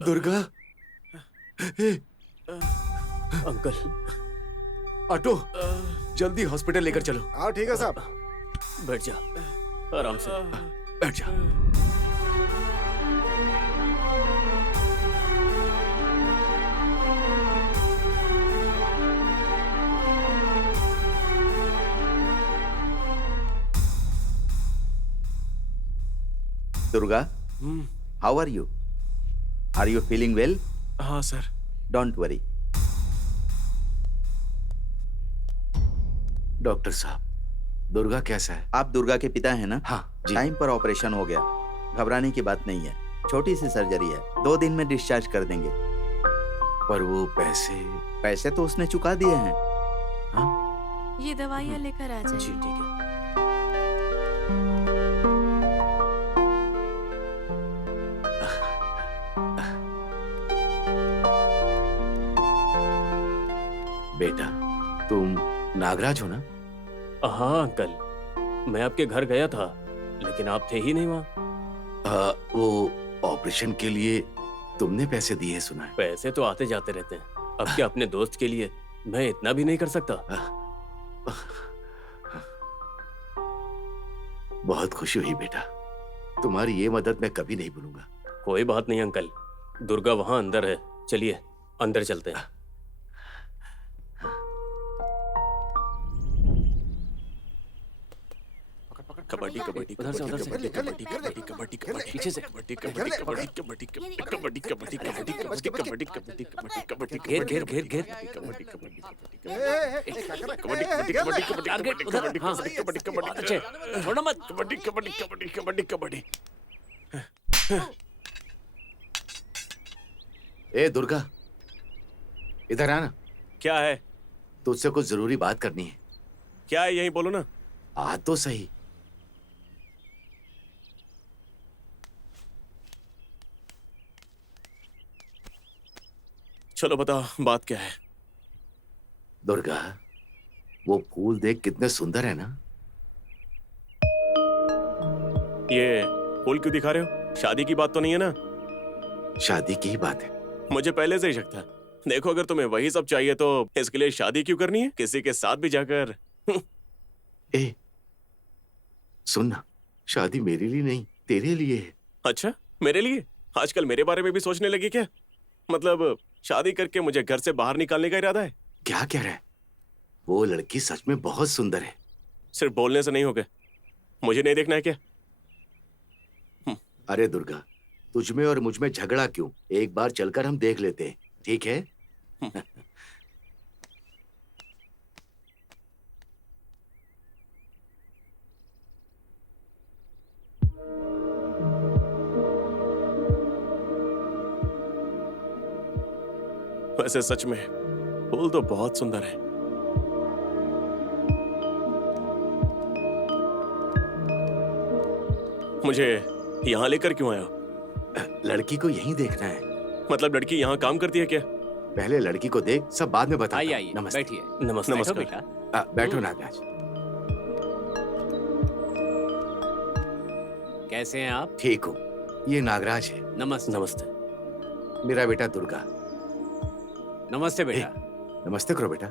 दुर्गा। अंकल। ऑटो, जल्दी हॉस्पिटल लेकर चलो। हाँ ठीक है साहब। बैठ जा, आराम से बैठ जा। Durga, how are you? Are you feeling well? हाँ सर। Don't worry. डॉक्टर साहब, दुर्गा कैसा है? आप दुर्गा के पिता हैं ना? हाँ जी। टाइम पर ऑपरेशन हो गया, घबराने की बात नहीं है। छोटी सी सर्जरी है, 2 दिन में डिस्चार्ज कर देंगे। पर वो पैसे तो उसने चुका दिए हैं। ये दवाइयाँ लेकर आ जाइए। जी ठीक है। बेटा, तुम नागराज हो ना? हाँ अंकल, मैं आपके घर गया था लेकिन आप थे ही नहीं वहाँ। वो ऑपरेशन के लिए तुमने पैसे दिए सुना है। पैसे तो आते जाते रहते हैं, अब क्या अपने दोस्त के लिए मैं इतना भी नहीं कर सकता? बहुत खुशी हुई बेटा, तुम्हारी ये मदद मैं कभी नहीं भूलूंगा। कोई बात नहीं अंकल, दुर्गा वहां अंदर है, चलिए अंदर चलते हैं। कबड्डी कबड्डी कबड्डी कबड्डी कबड्डी कबड्डी कबड्डी कबड्डी पीछे से कबड्डी कबड्डी कबड्डी कबड्डी कबड्डी कबड्डी कबड्डी कबड्डी कबड्डी कबड्डी कबड्डी कबड्डी घेर घेर घेर घेर कबड्डी कबड्डी कबड्डी कबड्डी कबड्डी टारगेट उधर, हाँ कबड्डी कबड्डी अच्छे छोड़ो मत, कबड्डी कबड्डी कबड्डी कबड्डी कबड्डी। ए दुर्गा, इधर आना। क्या है? तुझसे कुछ जरूरी बात करनी है। क्या है, यही बोलो ना। आ तो सही। चलो बताओ, बात क्या है? दुर्गा, वो फूल देख कितने सुंदर है ना? ये फूल क्यों दिखा रहे हो? शादी की बात तो नहीं है ना? शादी की ही बात है। मुझे पहले से ही शक था। देखो, अगर तुम्हें वही सब चाहिए तो इसके लिए शादी क्यों करनी है? किसी के साथ भी जाकर। ए, सुन ना, शादी मेरे लिए नहीं तेरे लिए है। अच्छा, मेरे लिए? आजकल मेरे बारे में भी सोचने लगी क्या? मतलब शादी करके मुझे घर से बाहर निकालने का इरादा है? क्या कह रहा है? वो लड़की सच में बहुत सुंदर है। सिर्फ बोलने से नहीं होगा, मुझे नहीं देखना है क्या? अरे दुर्गा, तुझमें और मुझमें झगड़ा क्यों? एक बार चलकर हम देख लेते हैं, ठीक है? वैसे सच में फूल तो बहुत सुंदर है। मुझे यहाँ लेकर क्यों आए हो? लड़की को यहीं देखना है। मतलब लड़की यहाँ काम करती है क्या? पहले लड़की को देख, सब बाद में बता। आइए नमस्ते। बैठिए। नमस्ते। बैठो नमस्कार। बेटा। बैठो नागराज। कैसे हैं आप? ठीक हूँ, ये नागराज है। नमस्ते। नमस्ते। मेरा बेटा दुर्गा। नमस्ते बेटा। नमस्ते करो बेटा।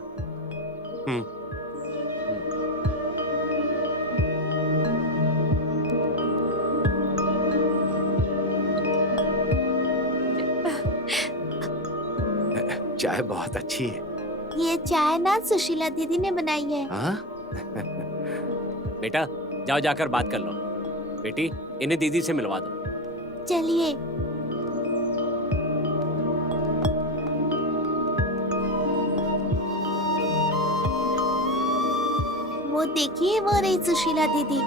चाय बहुत अच्छी है। ये चाय ना सुशीला दीदी ने बनाई है। हाँ? बेटा जाओ, जाकर बात कर लो। बेटी, इन्हें दीदी से मिलवा दो। चलिए। वो देखिए, वो रही सुशीला दीदी।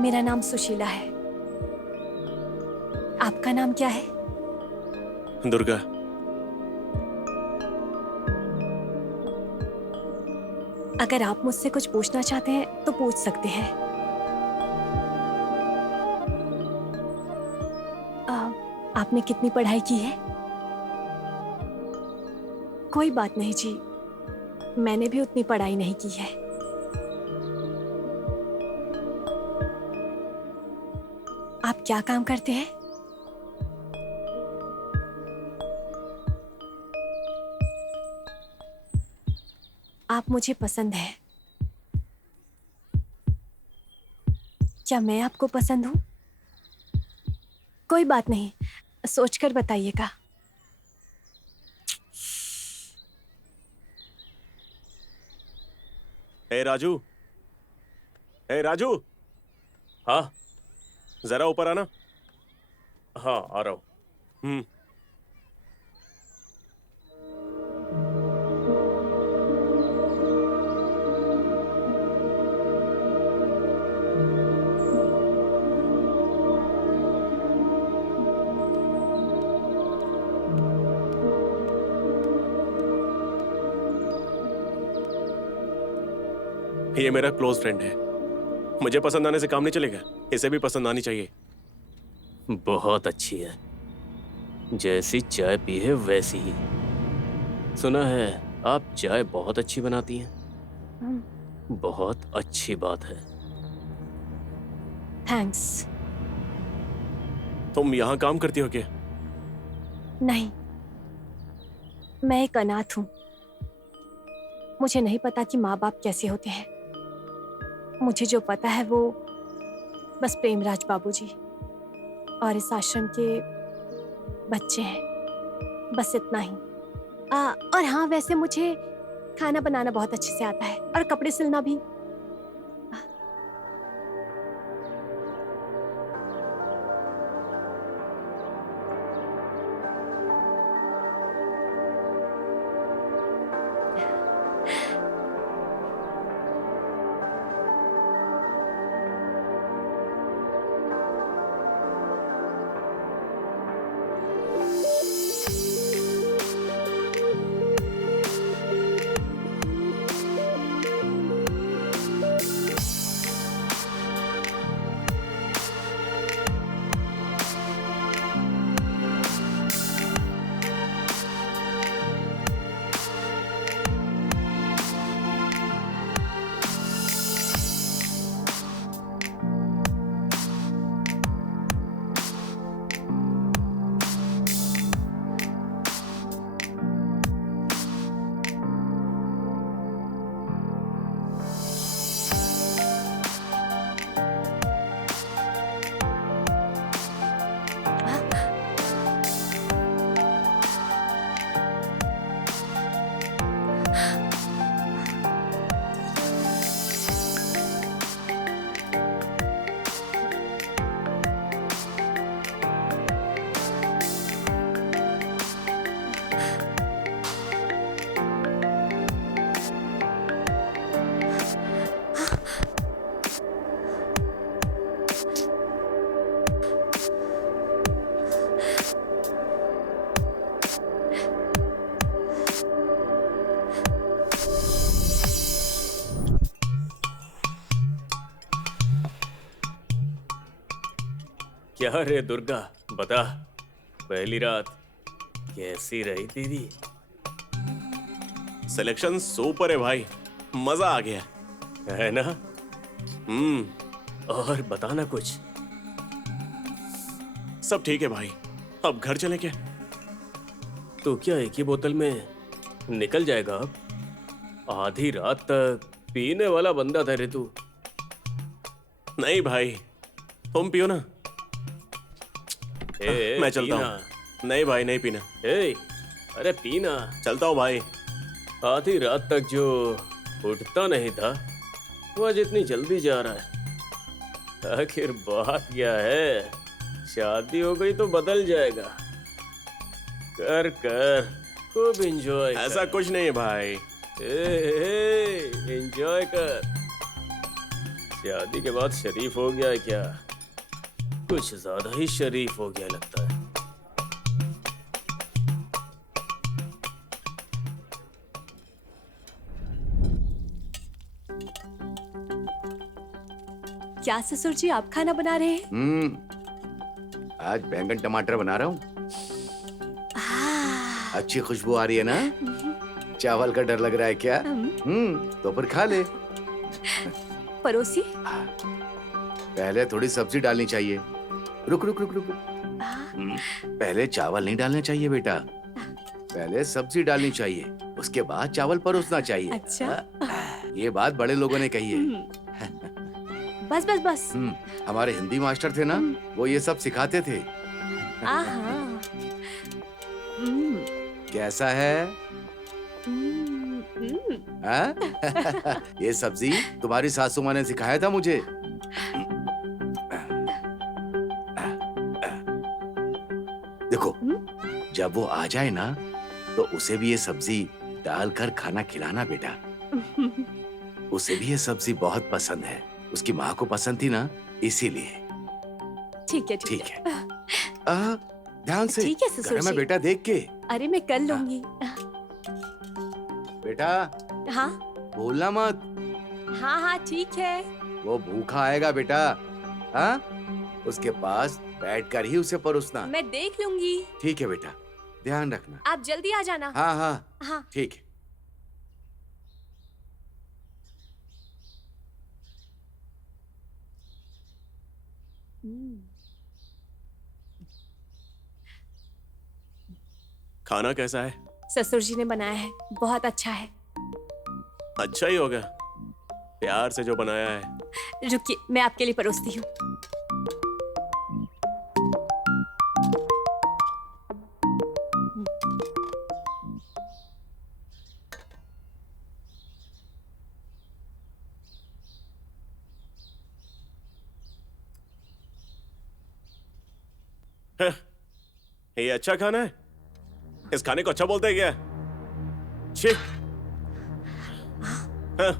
मेरा नाम सुशीला है। आपका नाम क्या है? दुर्गा। अगर आप मुझसे कुछ पूछना चाहते हैं तो पूछ सकते हैं। आपने कितनी पढ़ाई की है? कोई बात नहीं जी, मैंने भी उतनी पढ़ाई नहीं की है। आप क्या काम करते हैं? आप मुझे पसंद है। क्या मैं आपको पसंद हूं? कोई बात नहीं, सोचकर बताइएगा। ए राजू, ए राजू। हाँ, जरा ऊपर आना। हाँ, आ रहा हूं। ये मेरा क्लोज फ्रेंड है। मुझे पसंद आने से काम नहीं चलेगा, इसे भी पसंद आनी चाहिए। बहुत अच्छी है, जैसी चाय पी है वैसी ही। सुना है आप चाय बहुत अच्छी बनाती हैं। बहुत अच्छी बात है। थैंक्स। तुम यहाँ काम करती हो क्या? नहीं, मैं एक अनाथ हूँ। मुझे नहीं पता कि माँ बाप कैसे होते हैं। मुझे जो पता है वो बस प्रेमराज बाबूजी और इस आश्रम के बच्चे हैं, बस इतना ही। और हाँ, वैसे मुझे खाना बनाना बहुत अच्छे से आता है और कपड़े सिलना भी। क्या रे दुर्गा, बता, पहली रात कैसी रही तेरी? सिलेक्शन सुपर है भाई, मजा आ गया है ना? और बताना कुछ। सब ठीक है भाई, अब घर चले क्या? तो क्या एक ही बोतल में निकल जाएगा अब? आधी रात तक पीने वाला बंदा था रे तू। नहीं भाई, तुम पियो ना। मैं चलता हूँ। नहीं भाई, नहीं पीना। अरे पीना। चलता हूँ भाई। आधी रात तक जो उठता नहीं था वह जितनी जल्दी जा रहा है। आखिर बात क्या है? शादी हो गई तो बदल जाएगा। कर कर खूब एंजॉय। ऐसा कुछ नहीं है भाई। एंजॉय कर। शादी के बाद शरीफ हो गया है क्या? कुछ ज्यादा ही शरीफ हो गया लगता है। क्या ससुर जी, आप खाना बना रहे हैं? आज बैंगन टमाटर बना रहा हूँ। अच्छी खुशबू आ रही है ना? चावल का डर लग रहा है क्या? तो फिर खा ले। पड़ोसी, पहले थोड़ी सब्जी डालनी चाहिए। रुक रुक रुक रुक। पहले चावल नहीं डालने चाहिए बेटा, पहले सब्जी डालनी चाहिए, उसके बाद चावल परोसना चाहिए। अच्छा। ये बात बड़े लोगों ने कही है। बस बस बस। हमारे हिंदी मास्टर थे ना, वो ये सब सिखाते थे। कैसा है? ये सब्जी तुम्हारी सासू माँ ने सिखाया था मुझे। देखो, जब वो आ जाए ना तो उसे भी ये सब्जी डालकर खाना खिलाना बेटा। उसे भी ये सब्जी बहुत पसंद है, उसकी माँ को पसंद थी ना, इसीलिए। ठीक है ठीक है। ध्यान से। ठीक है ससुर घर में जी। बेटा देख के। अरे मैं कर लूंगी। बेटा हाँ भूलना मत। हाँ हाँ ठीक है। वो भूखा आएगा बेटा। हाँ, उसके पास बैठकर ही उसे परोसना। मैं देख लूंगी। ठीक है बेटा, ध्यान रखना। आप जल्दी आ जाना। हाँ हाँ हाँ। ठीक है। खाना कैसा है? ससुर जी ने बनाया है, बहुत अच्छा है। अच्छा ही होगा, प्यार से जो बनाया है। रुकिए, मैं आपके लिए परोसती हूँ। ये अच्छा खाना है? इस खाने को अच्छा बोलते हैं क्या? छी। हाँ।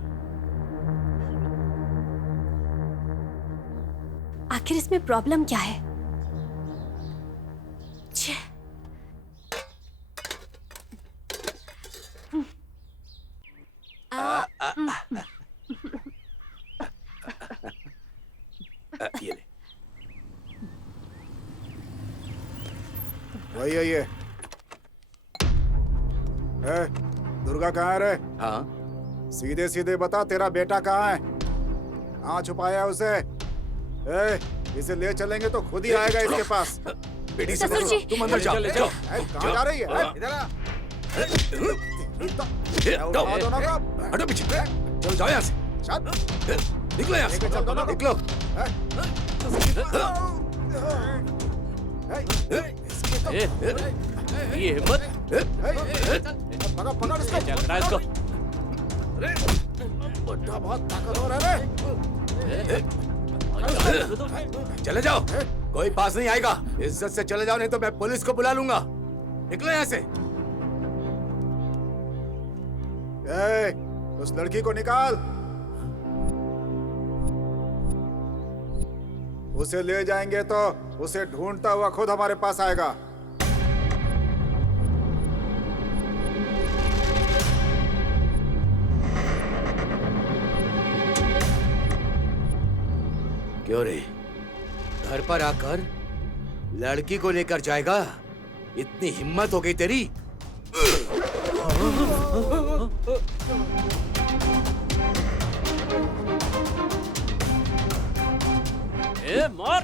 आखिर इसमें प्रॉब्लम क्या है? छे। ये ले। वही है ये। दुर्गा कहाँ है रे? हाँ, सीधे सीधे बता, तेरा बेटा कहाँ है? कहाँ छुपाया है उसे? इसे ले चलेंगे तो खुद ही आएगा इसके पास। बेटी से ससुर जी। तुम अंदर जाओ। जाओ। कहाँ जा रही है? इधर आ। उठा दो ना कब? हटो पीछे। चलो जाओ यहाँ से। निकलो यहाँ से। लेके चल दो ना। निकलो। ये हिम्मत। पकड़ पकड़ इसको। चल रहा है इसको। बुड्ढा बहुत ताकतवर है रे। चले जाओ, कोई पास नहीं आएगा। इज्जत से चले जाओ, नहीं तो मैं पुलिस को बुला लूंगा। निकलो यहाँ से। उस लड़की को निकाल। उसे ले जाएंगे तो उसे ढूंढता हुआ खुद हमारे पास आएगा। क्यों रे, घर पर आकर लड़की को लेकर जाएगा? इतनी हिम्मत हो गई तेरी? मार।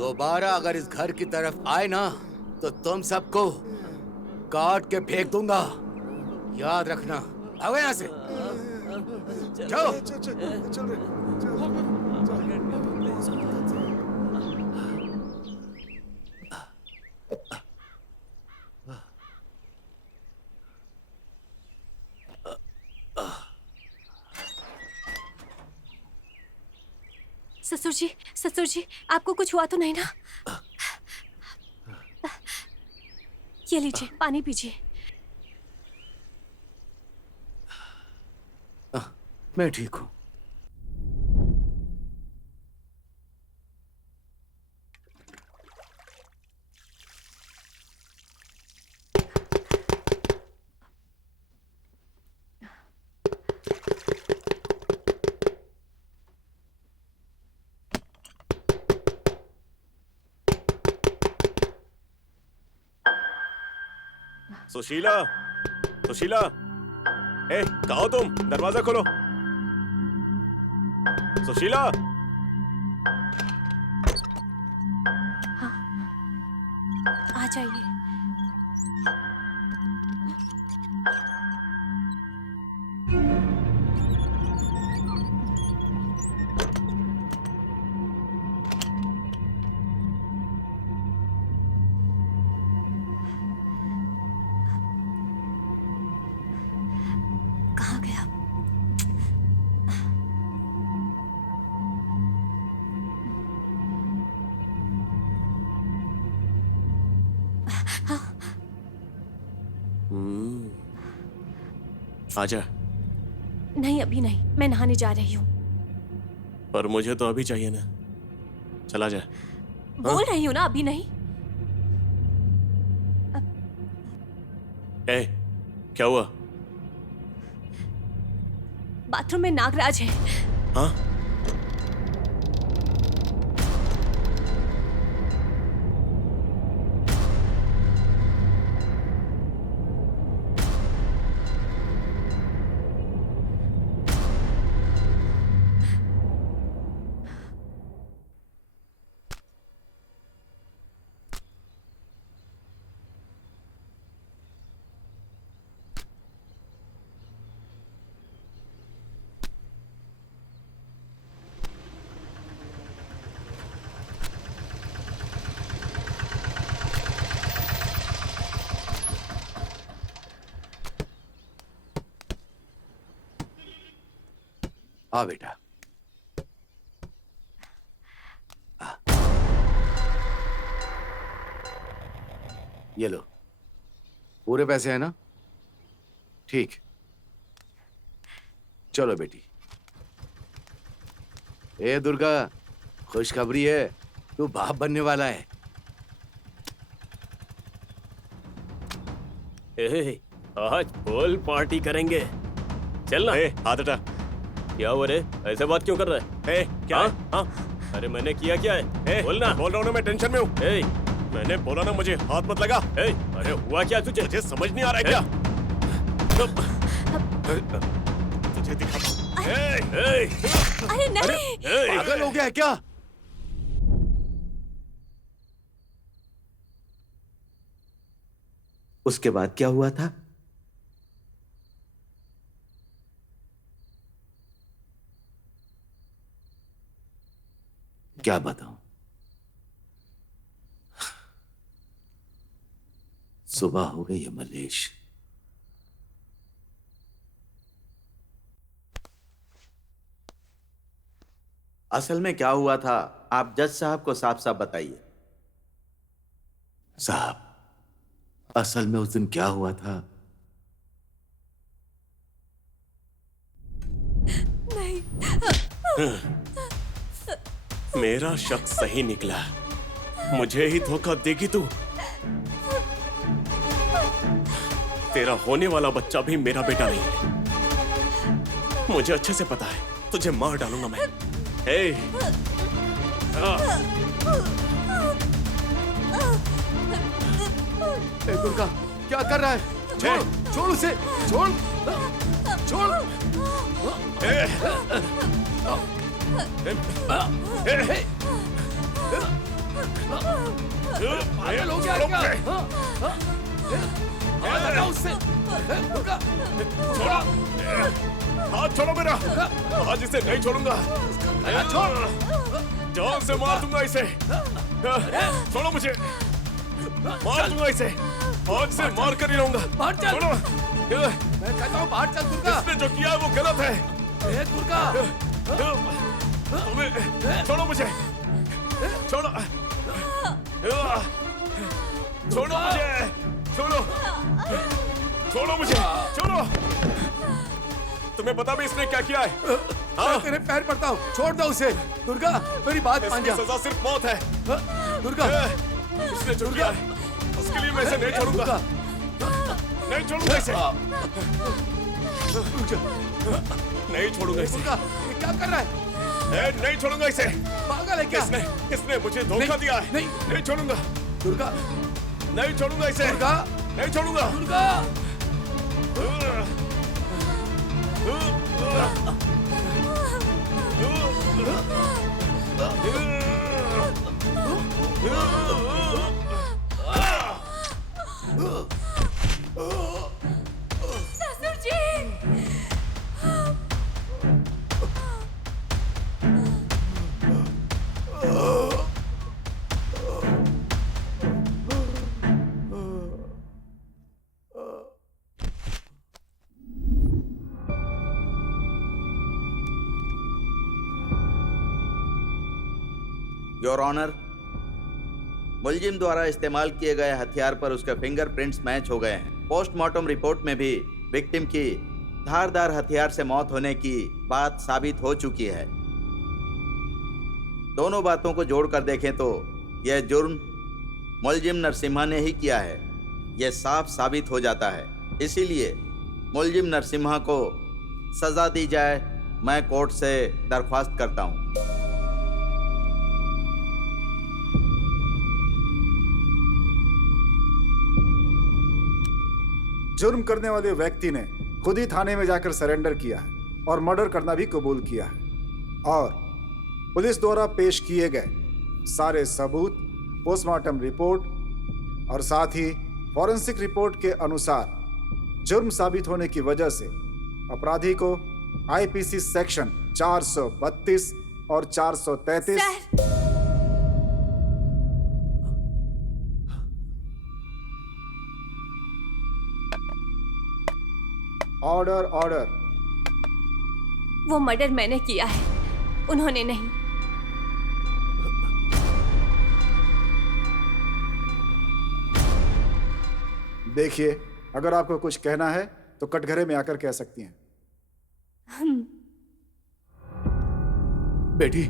दोबारा अगर इस घर की तरफ आए ना तो तुम सबको काट के फेंक दूंगा, याद रखना। आओ यहाँ से। जाओ। ससुर जी, आपको कुछ हुआ तो नहीं ना? ये लीजिए, पानी पीजिए। मैं ठीक हूँ। सुशीला, सुशीला, ए, कहाँ हो तुम? दरवाजा खोलो। सुशीला। आ जाइए। कहाँ गया? आजा। नहीं, अभी नहीं, मैं नहाने जा रही हूँ। पर मुझे तो अभी चाहिए ना। चला जा। बोल रही हूँ ना, अभी नहीं। ए, क्या हुआ? बाथरूम में नागराज है। हाँ? आ बेटा। ये लो, पूरे पैसे हैं ना? ठीक, चलो बेटी। ए दुर्गा, खुशखबरी है, तू बाप बनने वाला है। आज फुल पार्टी करेंगे। चल ना। हाथ हटा। क्या हुआ रे? ऐसे बात क्यों कर रहा है? क्या? हाँ? अरे मैंने किया क्या है? बोल ना। बोल रहा हूँ ना, मैं टेंशन में हूँ। मैंने बोला ना, मुझे हाथ मत लगा। अरे हुआ क्या तुझे? मुझे समझ नहीं आ रहा है क्या? तुझे दिखाता। अरे नहीं। पागल हो गया है क्या? उसके बाद क्या हुआ था? क्या बताऊं? सुबह हो गई है मलेश। असल में क्या हुआ था, आप जज साहब को साफ साफ बताइए। साहब, असल में उस दिन क्या हुआ था? नहीं। मेरा शक सही निकला। मुझे ही धोखा देगी तू। तेरा होने वाला बच्चा भी मेरा बेटा नहीं है। मुझे अच्छे से पता है, तुझे मार डालूंगा मैं। दुर्गा, क्या कर रहा है? छोड़, छोड़ उसे, छोड़, छोड़। पागल हो गया क्या? उससे छोड़ो, हाथ छोड़ो मेरा। आज इसे नहीं छोड़ूंगा। जान से मार दूंगा इसे। छोड़ो मुझे, मार दूंगा इसे। आज से मार कर ही रहूंगा। छोड़ो। मैं कहता हूँ बाहर चल दुर्गा। इसने जो किया है वो गलत है। दुर्गा, तुम्हें छोड़ो मुझे। छोड़ो, छोड़ो मुझे। छोड़ो, छोड़ो मुझे। छोड़ो। तुम्हें पता भी इसने क्या किया है? मैं तेरे पैर पड़ता हूँ, छोड़ दो उसे। दुर्गा, मेरी बात मान जा। इसकी सजा सिर्फ मौत है। दुर्गा, इसने जो किया है उसके लिए मैं इसे नहीं छोड़ूंगा। नहीं छोड़ूंगा इसे। नहीं छोड़ूंगा इसे। दुर्गा, ये क्या कर रहा है? नहीं छोड़ूंगा इसे। पागल है क्या? इसने मुझे धोखा दिया है। नहीं छोड़ूंगा। दुर्गा, नहीं छोड़ूंगा इसे। दुर्गा, नहीं छोड़ूंगा। दुर्गा! ससुर जी! योर ऑनर, मुलजिम द्वारा इस्तेमाल किए गए हथियार पर उसके फिंगरप्रिंट्स मैच हो गए हैं। पोस्टमार्टम रिपोर्ट में भी विक्टिम की धारदार हथियार से मौत होने की बात साबित हो चुकी है। दोनों बातों को जोड़कर देखें तो यह जुर्म मुलजिम नरसिम्हा ने ही किया है, यह साफ साबित हो जाता है। इसीलिए मुलजिम नरसिम्हा को सजा दी जाए, मैं कोर्ट से दरख्वास्त करता हूं। जुर्म करने वाले व्यक्ति ने खुद ही थाने में जाकर सरेंडर किया है और मर्डर करना भी कबूल किया है। और पुलिस द्वारा पेश किए गए सारे सबूत, पोस्टमार्टम रिपोर्ट और साथ ही फॉरेंसिक रिपोर्ट के अनुसार जुर्म साबित होने की वजह से अपराधी को आईपीसी सेक्शन 432 और 433 ऑर्डर ऑर्डर। वो मर्डर मैंने किया है, उन्होंने नहीं। देखिए, अगर आपको कुछ कहना है तो कटघरे में आकर कह सकती हैं। बेटी,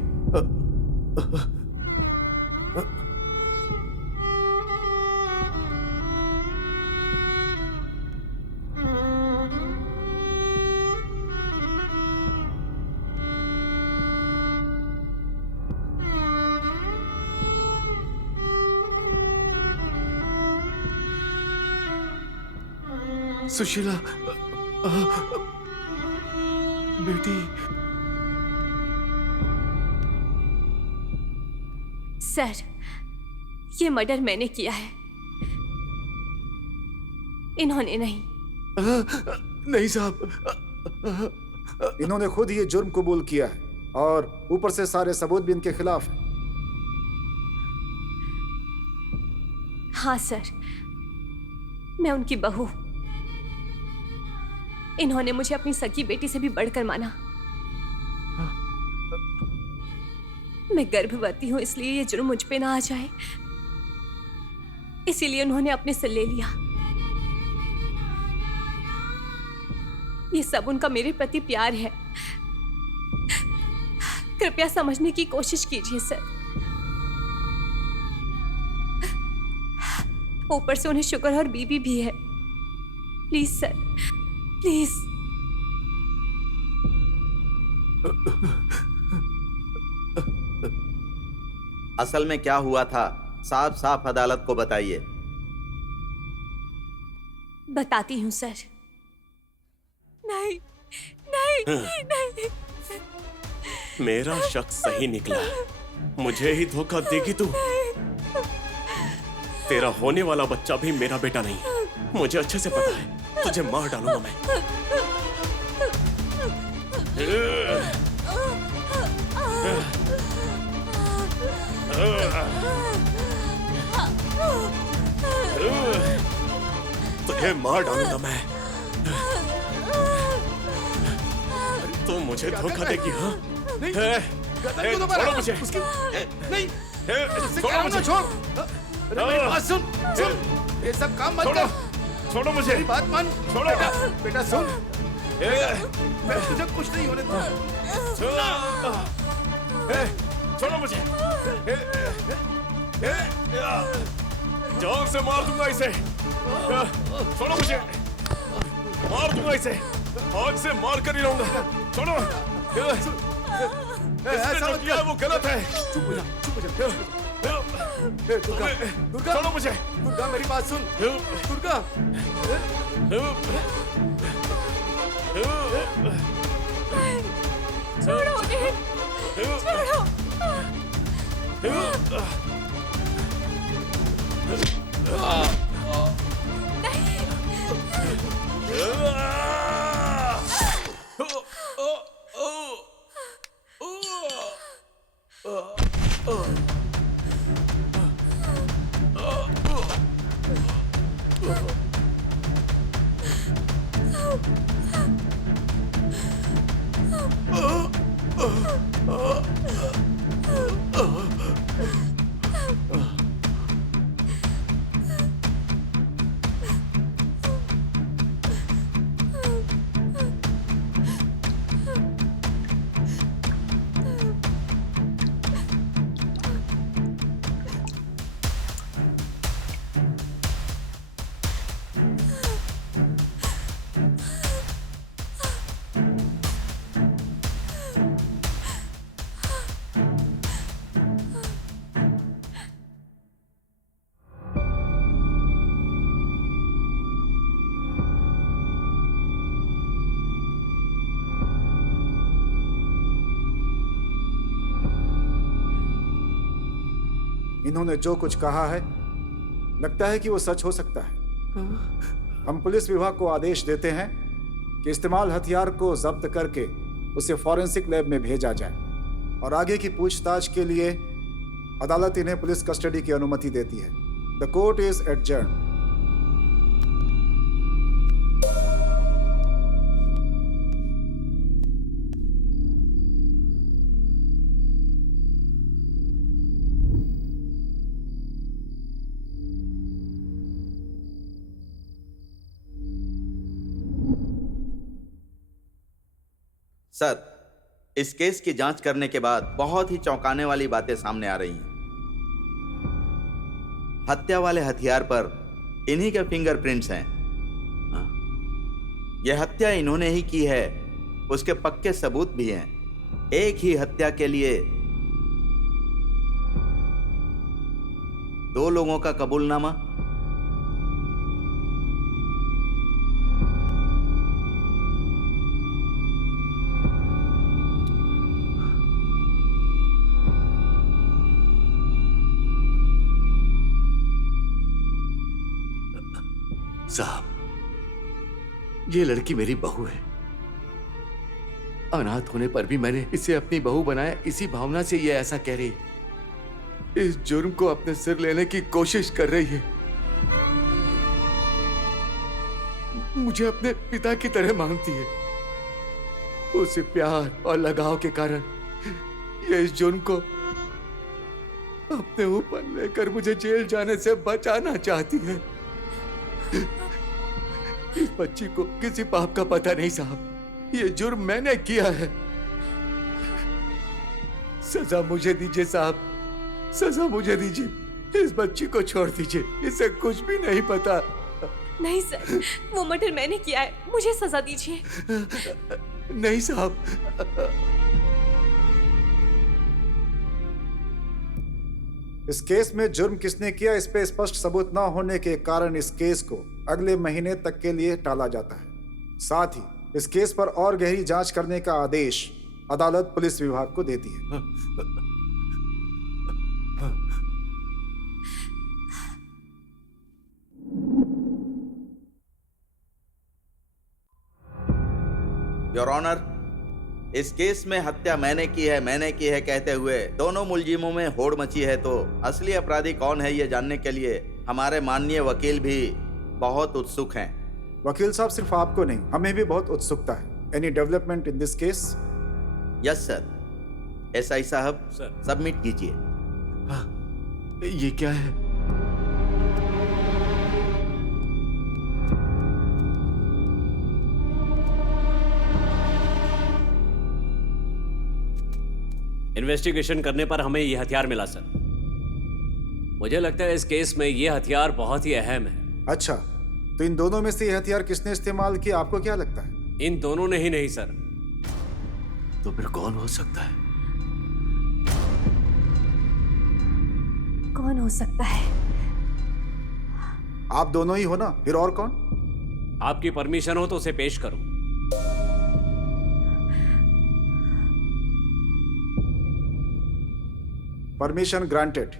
सुशीला, बेटी। सर, ये मर्डर मैंने किया है, इन्होंने नहीं। नहीं साहब, इन्होंने खुद ये जुर्म कबूल किया है और ऊपर से सारे सबूत भी इनके खिलाफ हैं। हाँ सर, मैं उनकी बहू। इन्होंने मुझे अपनी सगी बेटी से भी बढ़कर माना। मैं गर्भवती हूं, इसलिए ये जुर्म मुझ पे ना आ जाए, इसीलिए उन्होंने अपने से ले लिया। ये सब उनका मेरे प्रति प्यार है। कृपया समझने की कोशिश कीजिए सर। ऊपर से उन्हें शुगर और बीपी भी है। Please sir, please. असल में क्या हुआ था, साफ साफ अदालत को बताइए। बताती हूँ सर। नहीं नहीं नहीं। मेरा शक सही निकला। मुझे ही धोखा देगी तू? तेरा होने वाला बच्चा भी मेरा बेटा नहीं, मुझे अच्छे से पता है। तुझे मार डालूंगा मैं। तुझे मार डालूंगा मैं। तू मुझे धोखा देगी? हाँ, छोड़ो मुझे। नहीं, छोड़ो मुझे। छोड़। मेरी बात सुन, सुन। ये सब काम मत कर। छोड़ो मुझे। मेरी बात मान। छोड़ो। बेटा सुन, मैं तुझे कुछ नहीं होने दूंगा। छोड़ो मुझे। जान से मार दूंगा इसे। छोड़ो मुझे, मार दूंगा इसे। आज से मार कर ही रहूंगा। छोड़ो। इसने जो किया है वो गलत है। चुप हो जा, चुप हो जा। दुर्गा, दुर्गा, छोड़ो मुझे। दुर्गा मेरी बात सुन। दुर्गा, छोड़ो उन्हें, छोड़ो। इन्होंने जो कुछ कहा है लगता है कि वो सच हो सकता है। हम पुलिस विभाग को आदेश देते हैं कि इस्तेमाल हथियार को जब्त करके उसे फॉरेंसिक लैब में भेजा जाए और आगे की पूछताछ के लिए अदालत इन्हें पुलिस कस्टडी की अनुमति देती है। The court is adjourn. Sir, इस केस की जांच करने के बाद बहुत ही चौंकाने वाली बातें सामने आ रही हैं। हत्या वाले हथियार पर इन्हीं के फिंगरप्रिंट्स हैं। यह हत्या इन्होंने ही की है, उसके पक्के सबूत भी हैं। एक ही हत्या के लिए 2 लोगों का कबूलनामा। साहब, ये लड़की मेरी बहू है। अनाथ होने पर भी मैंने इसे अपनी बहू बनाया, इसी भावना से ये ऐसा कह रही, इस जुर्म को अपने सिर लेने की कोशिश कर रही है। मुझे अपने पिता की तरह मानती है। उसे प्यार और लगाव के कारण ये इस जुर्म को अपने ऊपर लेकर मुझे जेल जाने से बचाना चाहती है। इस बच्ची को किसी पाप का पता नहीं साहब। ये जुर्म मैंने किया है। सजा मुझे दीजिए साहब, सजा मुझे दीजिए। इस बच्ची को छोड़ दीजिए, इसे कुछ भी नहीं पता। नहीं सर, वो मर्डर मैंने किया है, मुझे सजा दीजिए। नहीं साहब। इस केस में जुर्म किसने किया, इस पे स्पष्ट सबूत न होने के कारण इस केस को अगले महीने तक के लिए टाला जाता है। साथ ही इस केस पर और गहरी जांच करने का आदेश अदालत पुलिस विभाग को देती है। योर ऑनर, इस केस में हत्या मैंने की है कहते हुए दोनों मुलजिमों में होड़ मची है, तो असली अपराधी कौन है ये जानने के लिए हमारे माननीय वकील भी बहुत उत्सुक हैं। वकील साहब, सिर्फ आपको नहीं, हमें भी बहुत उत्सुकता है। Any development in this case? Yes sir. SI साहब, सबमिट कीजिए। ये क्या है? इन्वेस्टिगेशन करने पर हमें यह हथियार मिला सर। मुझे लगता है इस केस में यह हथियार बहुत ही अहम है। अच्छा, तो इन दोनों में से यह हथियार किसने इस्तेमाल किया, आपको क्या लगता है? इन दोनों ने ही नहीं सर। तो फिर कौन हो सकता है? कौन हो सकता है? आप दोनों ही हो ना, फिर और कौन? आपकी परमिशन हो तो उसे पेश करूं। Permission granted.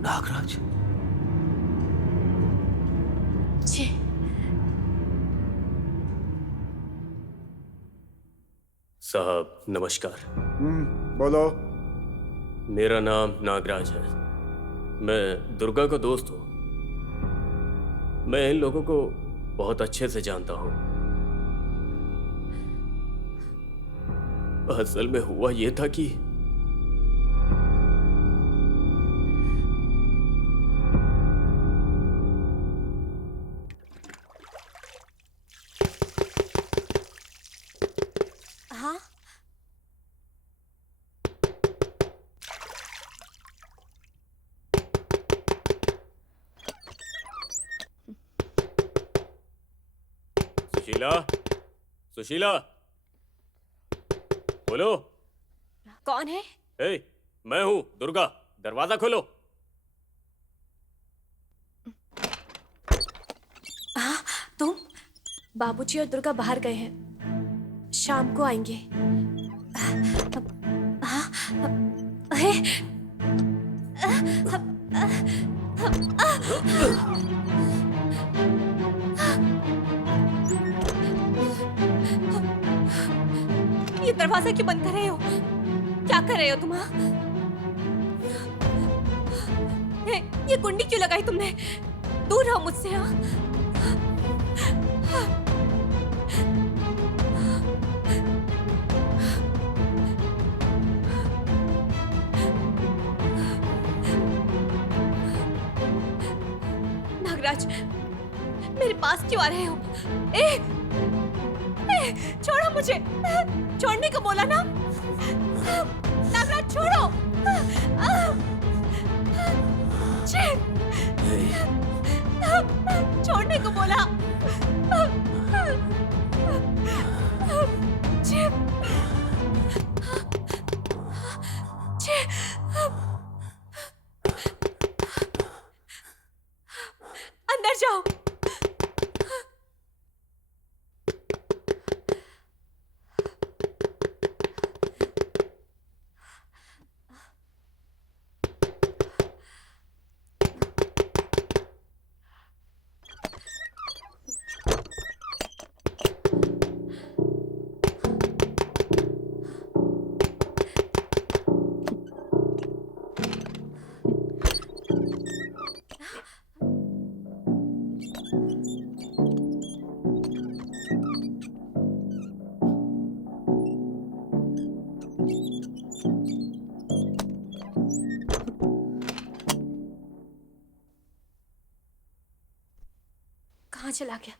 नागराज। जी। साहब नमस्कार। बोलो। मेरा नाम नागराज है। मैं दुर्गा का दोस्त हूँ। मैं इन लोगों को बहुत अच्छे से जानता हूँ। असल में हुआ ये था कि हाँ, सुशीला, सुशीला, बोलो। कौन है? ए, मैं हूँ दुर्गा। दरवाजा खोलो। हाँ, तुम? बाबूजी और दुर्गा बाहर गए हैं, शाम को आएंगे। हे, ये दरवाजा क्यों बंद कर रहे हो? क्या कर रहे हो तुम? ये कुंडी क्यों लगाई तुमने? दूर रहो मुझसे। हाँ, नागराज, मेरे पास क्यों आ रहे हो? छोड़ो मुझे। छोड़ने को बोला ना। नागराज छोड़ो। छोड़ने को बोला। अंदर जाओ। कहाँ चला गया?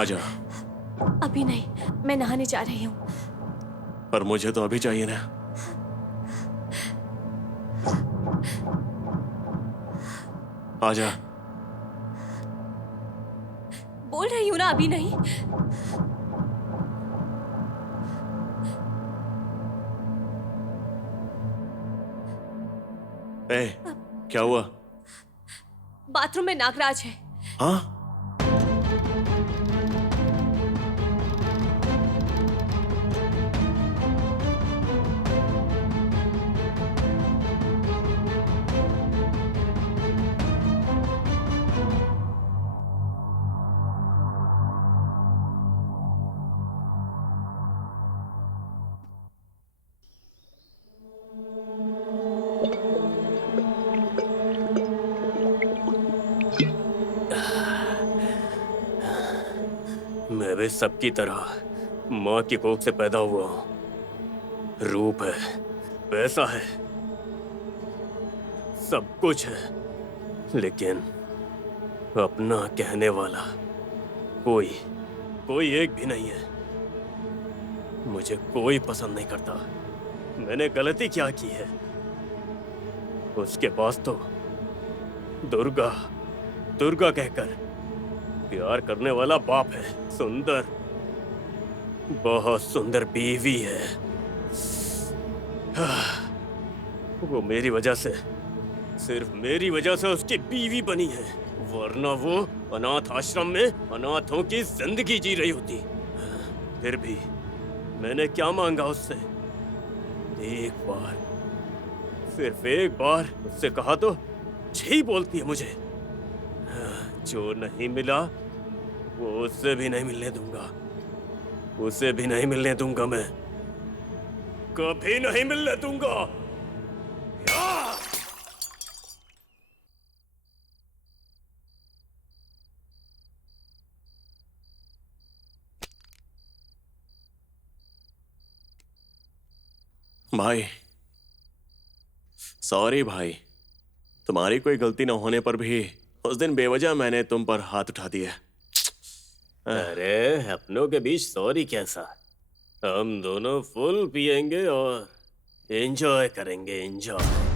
आजा। अभी नहीं, मैं नहाने जा रही हूँ। पर मुझे तो अभी चाहिए ना। आजा। बोल रही हूँ ना, अभी नहीं। ए, क्या हुआ? बाथरूम में नागराज है। हाँ? मैं भी सबकी तरह माँ की कोख से पैदा हुआ हूँ। रूप है, पैसा है, सब कुछ है, लेकिन अपना कहने वाला कोई एक भी नहीं है। मुझे कोई पसंद नहीं करता। मैंने गलती क्या की है? उसके पास तो दुर्गा कहकर प्यार करने वाला बाप है, सुंदर, बहुत सुंदर बीवी है। वो मेरी वजह से, सिर्फ मेरी वजह से उसकी बीवी बनी है, वरना वो अनाथ आश्रम में अनाथों की जिंदगी जी रही होती। फिर भी मैंने क्या मांगा उससे? एक बार, सिर्फ एक बार उससे कहा तो छी बोलती है मुझे। जो नहीं मिला वो उससे भी नहीं मिलने दूंगा, उसे भी नहीं मिलने दूंगा, मैं कभी नहीं मिलने दूंगा। भाई सॉरी भाई, तुम्हारी कोई गलती न होने पर भी उस दिन बेवजह मैंने तुम पर हाथ उठा दिया। अरे अपनों के बीच सॉरी कैसा? हम दोनों फुल पिएंगे और एंजॉय करेंगे, एंजॉय।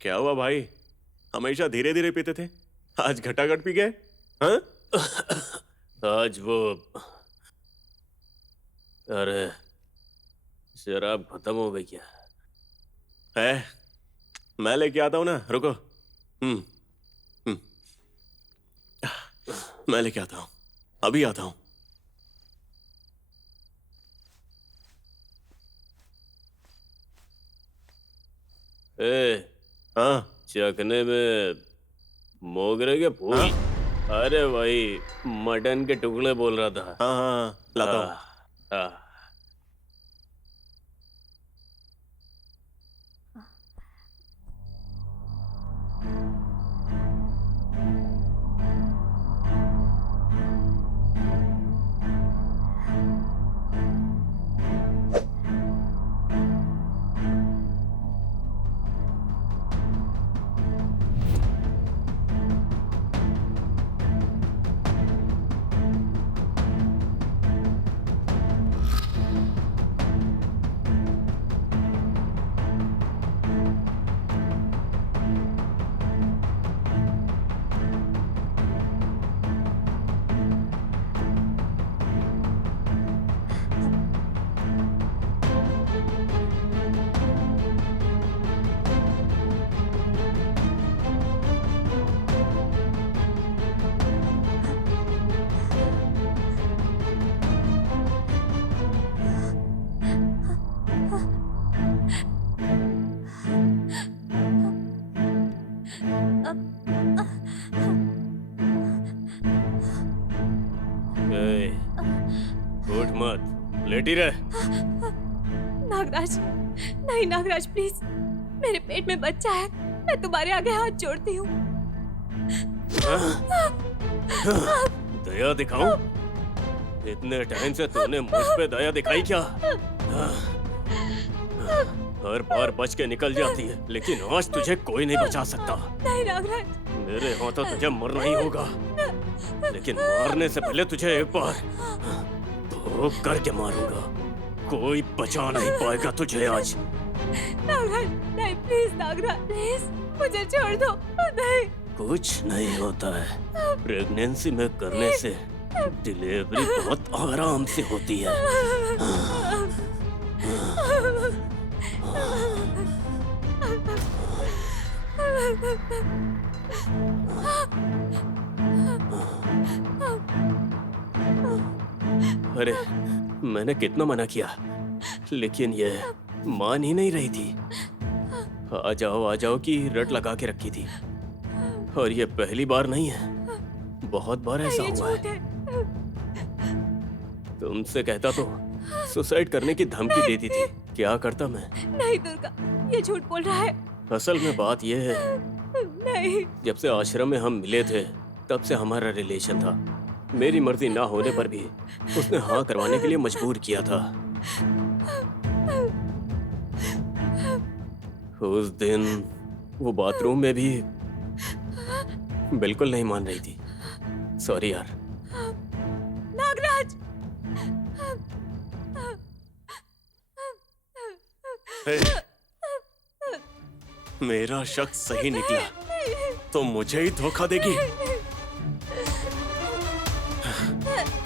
क्या हुआ भाई? हमेशा धीरे धीरे पीते थे, आज घटाघट पी गए? हाँ? आज वो, अरे शराब खत्म हो गई क्या? है, मैं लेके आता हूँ ना, रुको। मैं लेके आता हूँ, अभी आता हूँ। हाँ, चखने में मोगरे के फूल। हाँ? अरे भाई मटन के टुकड़े बोल रहा था। हाँ हाँ, लाता हूँ। हाँ। उठ मत, लेटी रह। नागराज, नहीं नागराज प्लीज, मेरे पेट में बच्चा है, मैं तुम्हारे आगे हाथ जोड़ती हूँ। दया दिखाऊं? इतने टाइम से तूने मुझ पे दया दिखाई क्या? हर बार बच के निकल जाती है, लेकिन आज तुझे कोई नहीं बचा सकता। नहीं नागराज, मेरे हाथों तुझे मरना ही होगा, लेकिन मारने से पहले तुझे एक बार भोग करके मारूंगा। कोई बचा नहीं पाएगा तुझे आज। नागराज नहीं, प्लीज नागराज प्लीज, मुझे छोड़ दो। नहीं, कुछ नहीं होता है। प्रेगनेंसी में करने से डिलीवरी बहुत आराम से होती है। अरे मैंने कितना मना किया, लेकिन ये मान ही नहीं रही थी। आ जाओ की रट लगा के रखी थी। और ये पहली बार नहीं है, बहुत बार ऐसा ये हुआ झूठ है। है। तुमसे कहता तो सुसाइड करने की धमकी देती थी। क्या करता मैं? नहीं दुर्गा, ये झूठ बोल रहा है। असल में बात यह है, नहीं। जब से आश्रम में हम मिले थे तब से हमारा रिलेशन था। मेरी मर्जी ना होने पर भी उसने हाँ करवाने के लिए मजबूर किया था। उस दिन वो बाथरूम में भी बिल्कुल नहीं मान रही थी। सॉरी यार। नागराज। मेरा शक सही निकला तो मुझे ही धोखा देगी।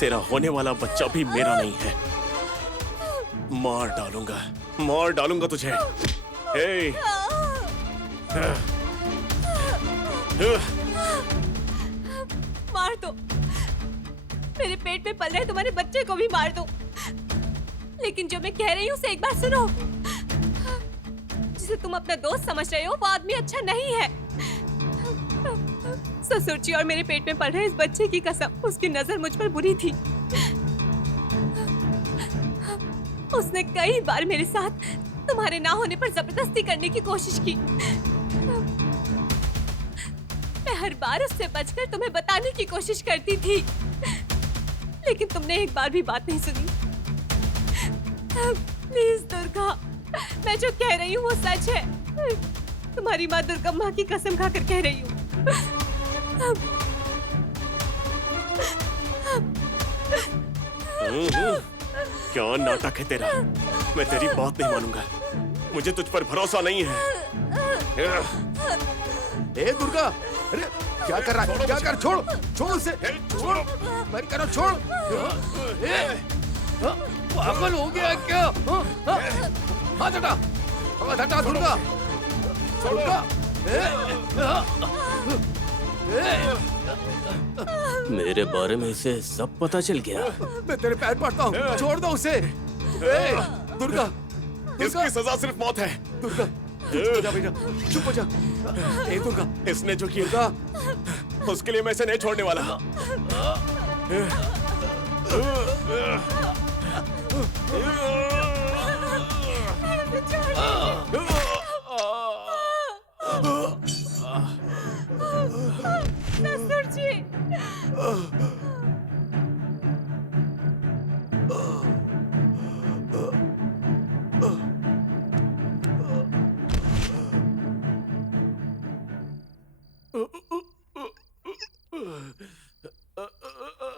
तेरा होने वाला बच्चा भी मेरा नहीं है। मार डालूंगा तुझे। हे! मार दो, मेरे पेट में पल रहे तुम्हारे बच्चे को भी मार दो। लेकिन जो मैं कह रही हूँ उसे एक बार सुनो। जिसे तुम अपना दोस्त समझ रहे हो वो आदमी अच्छा नहीं है। ससुर जी और मेरे पेट में पल रहे इस बच्चे की कसम, उसकी नजर मुझ पर बुरी थी। उसने कई बार मेरे साथ तुम्हारे ना होने पर जबरदस्ती करने की कोशिश की। मैं हर बार उससे बचकर तुम्हें बताने की कोशिश करती थी, लेकिन तुमने एक बार भी बात नहीं सुनी। प्लीज दुर्गा, मैं जो कह रही हूँ वो सच है। तुम्हारी माँ दुर्गा माँ की कसम खाकर कह रही हूँ। क्या नाटक है तेरा? मैं तेरी बात नहीं मानूंगा। मुझे तुझ पर भरोसा नहीं है। ए दुर्गा, अरे क्या कर रहा है? क्या कर? छोड़ उसे। छोड़, मत करो, छोड़। पागल हो गया क्या? हाथ हटा दुर्गा। मेरे बारे में इसे सब पता चल गया। मैं तेरे पैर पड़ता हूँ, छोड़ दो उसे। दुर्गा, इसकी सजा सिर्फ मौत है। दुर्गा, चुप हो जा बेटा, चुप हो जा। ए दुर्गा, इसने जो किया उसके लिए मैं इसे नहीं छोड़ने वाला। ससुर जी।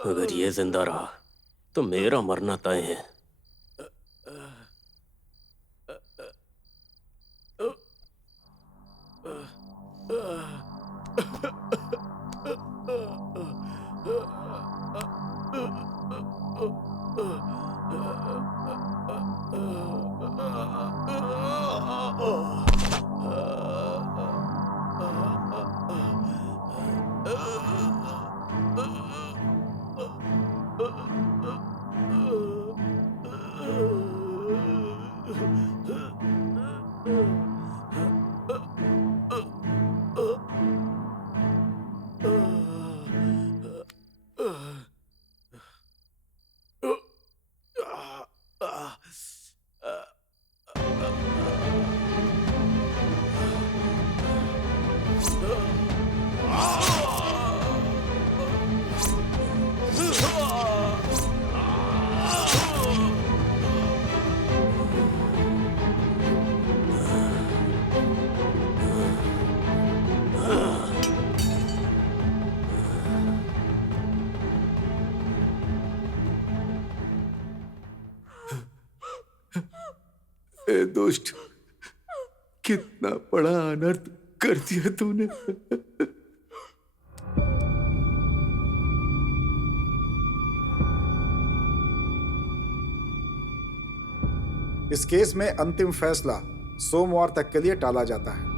अगर ये जिंदा रहा तो मेरा मरना तय है। ए दुष्ट, कितना बड़ा अनर्थ कर दिया तूने। इस केस में अंतिम फैसला सोमवार तक के लिए टाला जाता है।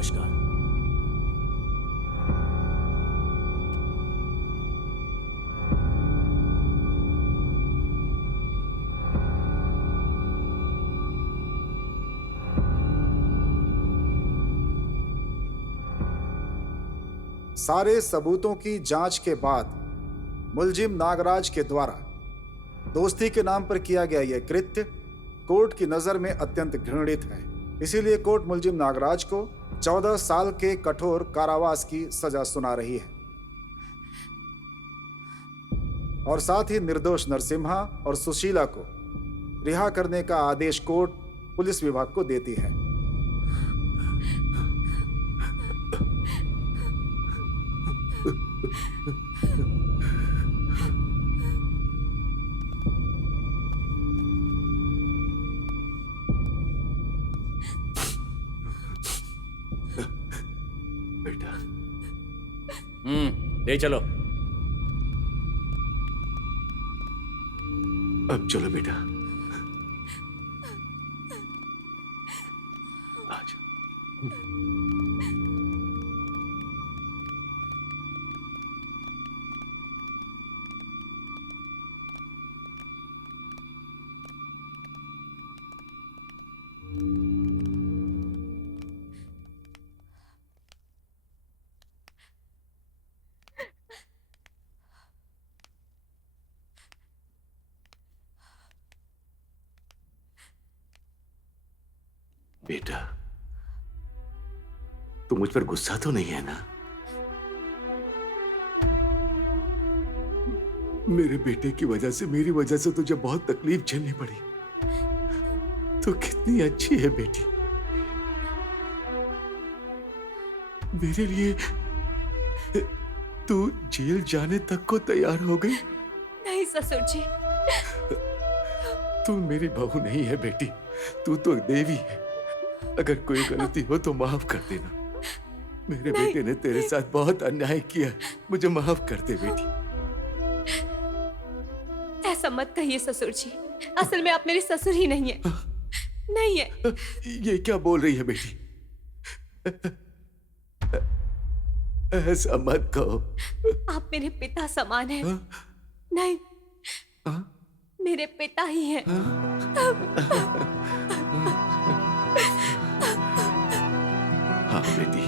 नमस्कार। सारे सबूतों की जांच के बाद मुलजिम नागराज के द्वारा दोस्ती के नाम पर किया गया यह कृत्य कोर्ट की नजर में अत्यंत घृणित है। इसीलिए कोर्ट मुलजिम नागराज को 14 साल के कठोर कारावास की सजा सुना रही है और साथ ही निर्दोष नरसिम्हा और सुशीला को रिहा करने का आदेश कोर्ट पुलिस विभाग को देती है। बेटा ले चलो। अब चलो बेटा, आज बेटा, तू मुझ पर गुस्सा तो नहीं है ना? मेरे बेटे की वजह से, मेरी वजह से तुझे बहुत तकलीफ झेलनी पड़ी। तू कितनी अच्छी है बेटी। मेरे लिए तू जेल जाने तक को तैयार हो गई। नहीं ससुर जी। तू मेरी बहू नहीं है बेटी, तू तो देवी है। अगर कोई गलती हो तो माफ कर देना। मेरे बेटे ने तेरे साथ बहुत अन्याय किया, मुझे माफ कर दे बेटी। ऐसा मत कहिए ससुर जी, असल में आप मेरे ससुर ही नहीं है। नहीं है। ये क्या बोल रही है बेटी? ऐसा मत कहो। आप मेरे पिता समान हैं। नहीं, मेरे पिता ही हैं। हाँ बेटी,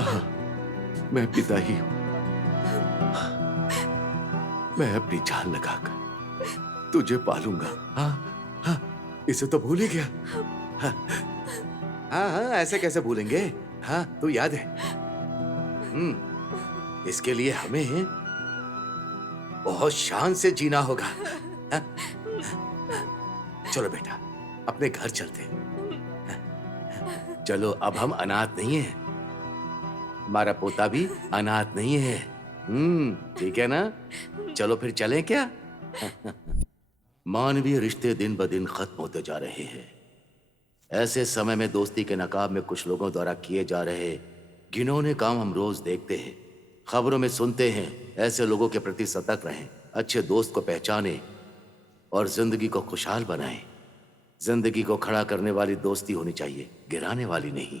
हाँ, मैं पिता ही हूं। मैं अपनी जान लगाकर तुझे पालूंगा। हाँ हाँ, इसे तो भूल ही गया। हाँ हाँ, ऐसे कैसे भूलेंगे? हाँ, तो याद है। इसके लिए हमें बहुत शान से जीना होगा। हाँ? चलो बेटा, अपने घर चलते हैं। चलो, अब हम अनाथ नहीं हैं। हमारा पोता भी अनाथ नहीं है। ठीक है ना? चलो फिर चलें क्या? मानवीय रिश्ते दिन ब दिन खत्म होते जा रहे हैं। ऐसे समय में दोस्ती के नकाब में कुछ लोगों द्वारा किए जा रहे घिनौने काम हम रोज देखते हैं, खबरों में सुनते हैं। ऐसे लोगों के प्रति सतर्क रहें, अच्छे दोस्त को पहचानें और जिंदगी को खुशहाल बनाएं। जिंदगी को खड़ा करने वाली दोस्ती होनी चाहिए, गिराने वाली नहीं।